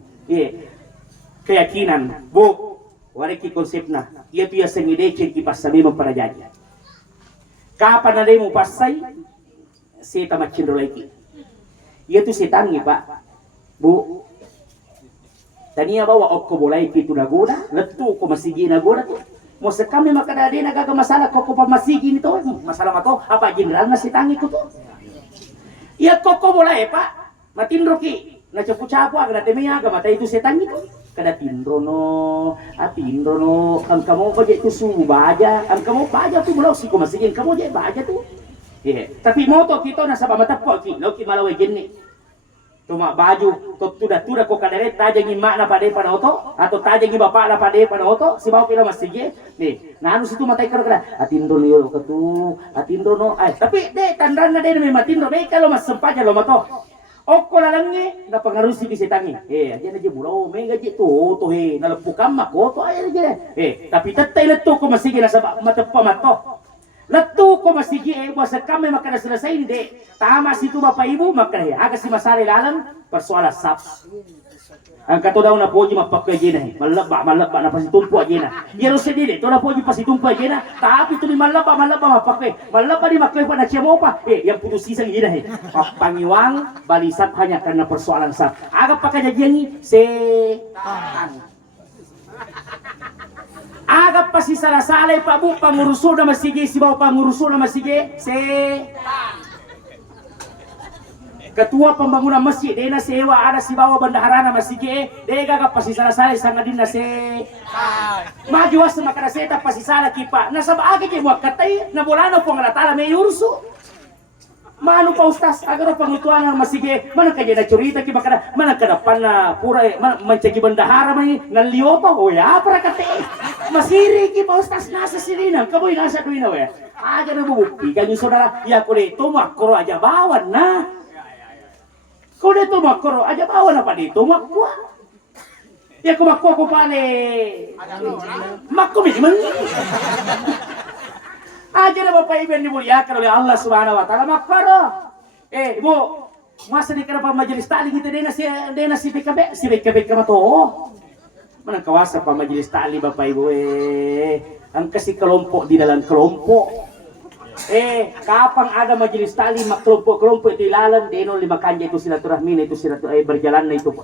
keyakinan Bu wariki konsepna itu ya sengidece kipas sabi memperajanya kapan ada yang mau pasai seta macin lagi itu setan nih Pak Bu tania bawa okko bolai kitu nagoda letu ko masigi nagoda tuh mau sekami makadade nagaga masalah koko pa masigi nito masalah mato apa general na setan itu tuh iya koko bolai Pak matindro ki na capu-capu aga temenya aga mata itu setan itu kada tindrono ang kamu ko itu suhu baja ang kamu baja tuh belum sih ko masigin kamu je baja tuh tapi moto kita nasa pamatapo ki lo ki malawe jenni tuma baju to tuda ko kadare tajang ima na pade panoto atau tajang i bapa na pade panoto si bawa pila masige nih nanu situ matai karo kada atindrono yo katu atindrono tapi de tandana de me matindro be kalau mas sempaja lo mato Oko lalangi na pangarusi di setangi. Aja na je bulo mega je to nalepukam mako to aja je. Tapi tatay leto ko masigi na sa matapa mato. Leto ko masigi wasa kami makana selesai de. Tama situ Bapak Ibu makana aga si masari lalang persoalan sap. Ang kato daw na poji mapakay jena malaba na pasitumpu ajena. Yero sedide to na poji pasitumpu ajena tapi tu ni malaba mapakay. Malaba di maklay pa na siya mo pa. Yang putus isang jena pangiwang balisat hanya karena persoalan sap. Aga pakajajian setan. Aga pasi salah-salah Pak Bu panguruso na masige si bawa panguruso na masige setan. Ketua pembangunan masjid dena sewa ada si bawa bendahara na masjid dega ka pasisala-sala sangadin na se maju was makana seta pasisala kipa na sabagi ke mo katay na bolano po ngatala may urso manu pa ustas agar pangutuan ng masjid mana kaya na curita ki bakada mana kadapan na pura mencegi bendahara may nalioto o ya para katay masiri ki pa ustas nasa sirina kaboy nasa duina we aja na bubukti kanyo saudara ya kure to makro aja bawan na kau dito makro aja bawa apa dito makwa ya ko makwa ko pale makko mismo aja na Bapak Ibu yang dimuliakan oleh Allah Subhanahu wa taala makro Bu masa di kana majelis taklim kita dena si PKB kamato mana kawasa pa majelis taklim Bapak Ibu ang kasi kelompok di dalam kelompok kapan ada majelis taklim kelompok itu ilalan deno lima kanja itu silaturahmi itu berjalan na itu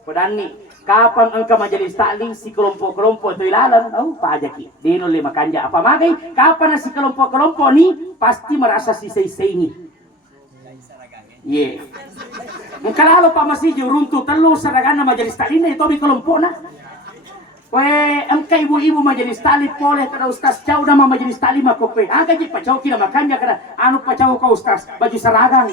Padani kapan angka majelis taklim si kelompok itu ilalan pajaki deno lima kanja apa magai kapan si kelompok ni pasti merasa sisai ini kalau Pak masih runtuh telu saragana majelis taklim itu bi kelompok na engkau ibu-ibu majelis taklim boleh kada ustaz jauh nama majelis taklim aku aga je pacau kira makanya kada anu pacau ka ustaz baju seragam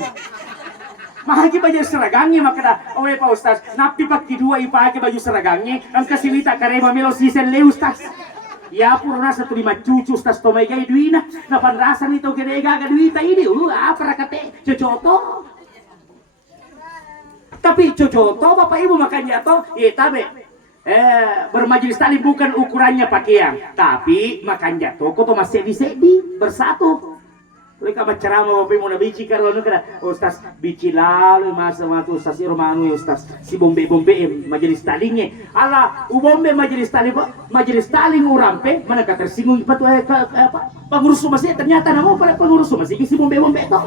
mahagi baju seragangnya makada Pak ustaz napi paki dua ipake baju seragangnya angka silita karema melo sisen le ustaz ya purna 105 cucu ustaz tomai gai duina na panrasan itu gede gaga duita ini apa rakate cocoto tapi cocoto Bapak Ibu makanya to tabe bermajelis taklim bukan ukurannya pakaian tapi makan jatuh kok masih bisa bersatu mereka berceramah mau bici kalau kada ustaz bici lalu masa ustaz irmanu ustaz si bombe majelis taklimnya ala bombe majelis taklim urampe mana kata tersinggung patu pengurus masih ternyata nama pada pengurus masih si bombe to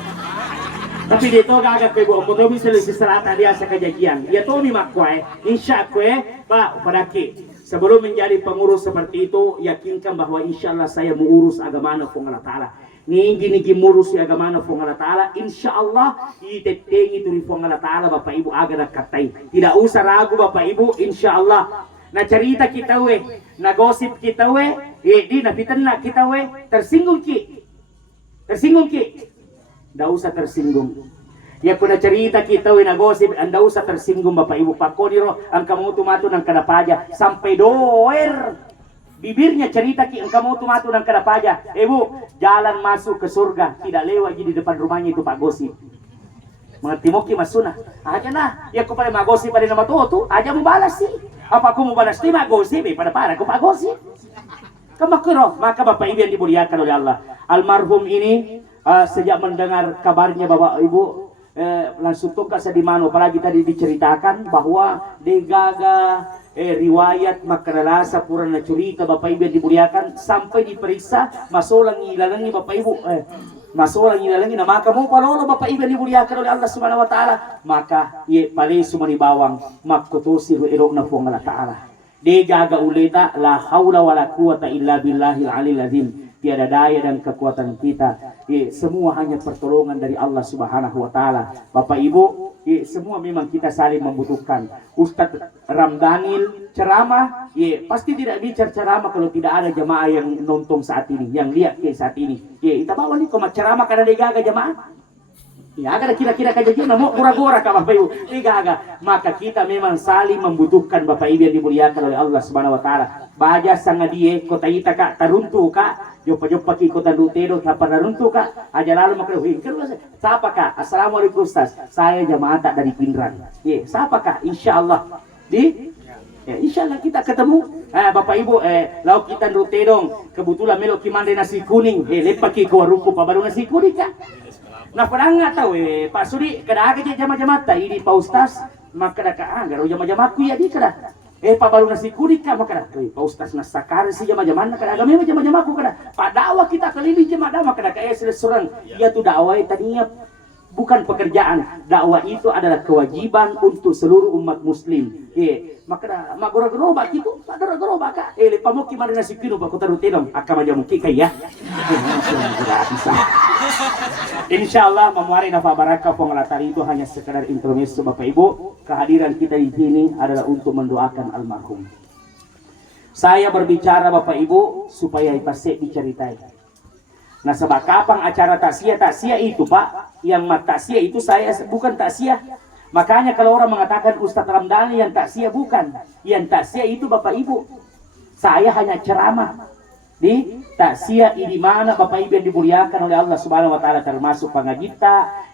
Tapi dito gagak ko ibu mo to misal si serata dia sa kajajian. Ya to mi makwa insya Pak padaki. Sebelum menjadi pengurus seperti itu, yakinkan bahwa insya Allah saya mengurus agama Allah Ta'ala. Nigi murus agama Allah Ta'ala, insya Allah itetengi turi Allah Ta'ala Bapak Ibu agak katai. Tidak usah ragu Bapak Ibu, insya Allah. Na cerita kita na gosip kita di na fitnah kita tersinggung ki. Tidak usah tersinggung. Ya kuna cerita kita na gosip, anda usah tersinggung Bapak Ibu. Pakodiro ang kamu tumatu ng kadapaja sampai doer bibirnya cerita ki ang kamu tumatu ng kadapaja. Ibu, jalan masuk ke surga tidak lewat di depan rumahnya itu Pak Gosip. Mga timoki masuna. Aja na, ya ko pala magosip pa rin na matuto. Aja mo balas sih. Apa ko mo balas ni magosip para ko Pak Gosip. Kamakuro, maka Bapak Ibu yang dimuliakan oleh Allah. Almarhum ini sejak mendengar kabarnya Bapak Ibu langsung tuh sa di mano, apalagi tadi diceritakan bahwa degaga riwayat makaralasa pura na curita Bapak Ibu yang dimuliakan sampai diperiksa masolang ilalangi Bapak Ibu masolang ilalangi na maka mo palolo Bapak Ibu yang dimuliakan oleh Allah Subhanahu wa taala maka ye pale sumani bawang makkutusi ro na po Allah taala degaga ulita la haula wala quwata illa billahil alil azim. Tiada daya dan kekuatan kita, semua hanya pertolongan dari Allah Subhanahu wa taala. Bapak Ibu, semua memang kita saling membutuhkan. Ustadz Ramdanil ceramah, pasti tidak bicara ceramah kalau tidak ada jamaah yang nonton saat ini, yang lihat saat ini. Kita bawa nih koma ceramah karena degaga jamaah. Ya, agar kira-kira kejadian mau gora-gora ka Bapak Ibu. Degaga. Maka kita memang saling membutuhkan Bapak Ibu yang dimuliakan oleh Allah Subhanahu wa taala. Baja sanga die kota ita ka taruntu ka jopa ki kota dutero kapar taruntu ka aja lalu makro siapa ka assalamualaikum Ustaz saya jamaah tak dari Pindrang siapa ka insyaallah insyaallah kita ketemu Bapak Ibu lauk kita dutero kebetulan melo kimande nasi kuning lepak ki ko ruku pa baru nasi kuning ka nah padang nggak tahu Pak Sudi kada aga jamaah-jamaah ta ini Pak Ustaz maka ka garo jamaah-jamaah ku ya di kada Pak baru nasi kuning ka maka Pak Ustaz nasakar si jamaah-jamaah kada agama jamaah-jamaah ku kada Pak dakwah kita keliling jamaah maka seorang ya tu dakwah tadinya bukan pekerjaan dakwah itu adalah kewajiban untuk seluruh umat muslim maka magoro-goro itu magoro-goro baka le pamoki mari nasi kuning Pak kota rutinong akama jamuki kaya Insyaallah memari nafa barakah pengalatar itu hanya sekedar intermezzo Bapak Ibu. Kehadiran kita di sini adalah untuk mendoakan almarhum. Saya berbicara Bapak Ibu supaya ipasek diceritai. Nah sebab kapan acara takziah itu Pak, yang takziah itu saya bukan takziah. Makanya kalau orang mengatakan Ustadz Ramdhani yang takziah bukan, yang takziah itu Bapak Ibu. Saya hanya ceramah. Di takziah di mana Bapak Ibu yang dimuliakan oleh Allah Subhanahu wa taala termasuk pangagita,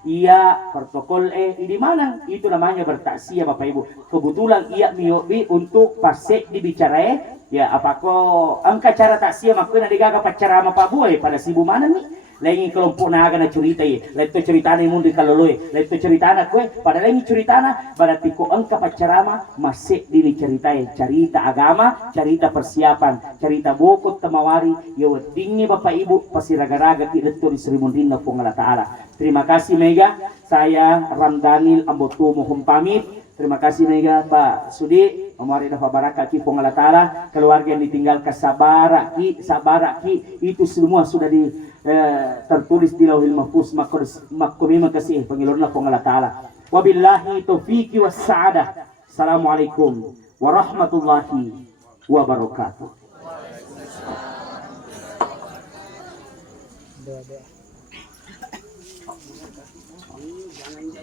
protokol di mana itu namanya bertakziah Bapak Ibu. Kebetulan miobi untuk pasek dibicarai ya apako angka cara takziah makna digaga pacara Pak Boy pada sibu mana nih lagi kelompok naga na cerita leto ceritana mundi kaloloy leto ceritana kue pada lagi ceritana berarti ko angka pacarama masih dini ceritai cerita agama cerita persiapan cerita bokot tamawari ya tinggi Bapak Ibu pasti raga-raga ki leto di Sri Mundina pong Allah taala. Terima kasih Mega, saya Ramdanil Ambotu mohon pamit. Terima kasih Mega Pak Sudi Amari dafa baraka ki pong Allah taala, keluarga yang ditinggalkan sabaraki itu semua sudah tertulis di Lauhil Mahfuz makkumima kasih pangilorna pong Allah taala. Wabillahi taufiqi was sa'adah. Assalamualaikum warahmatullahi wabarakatuh.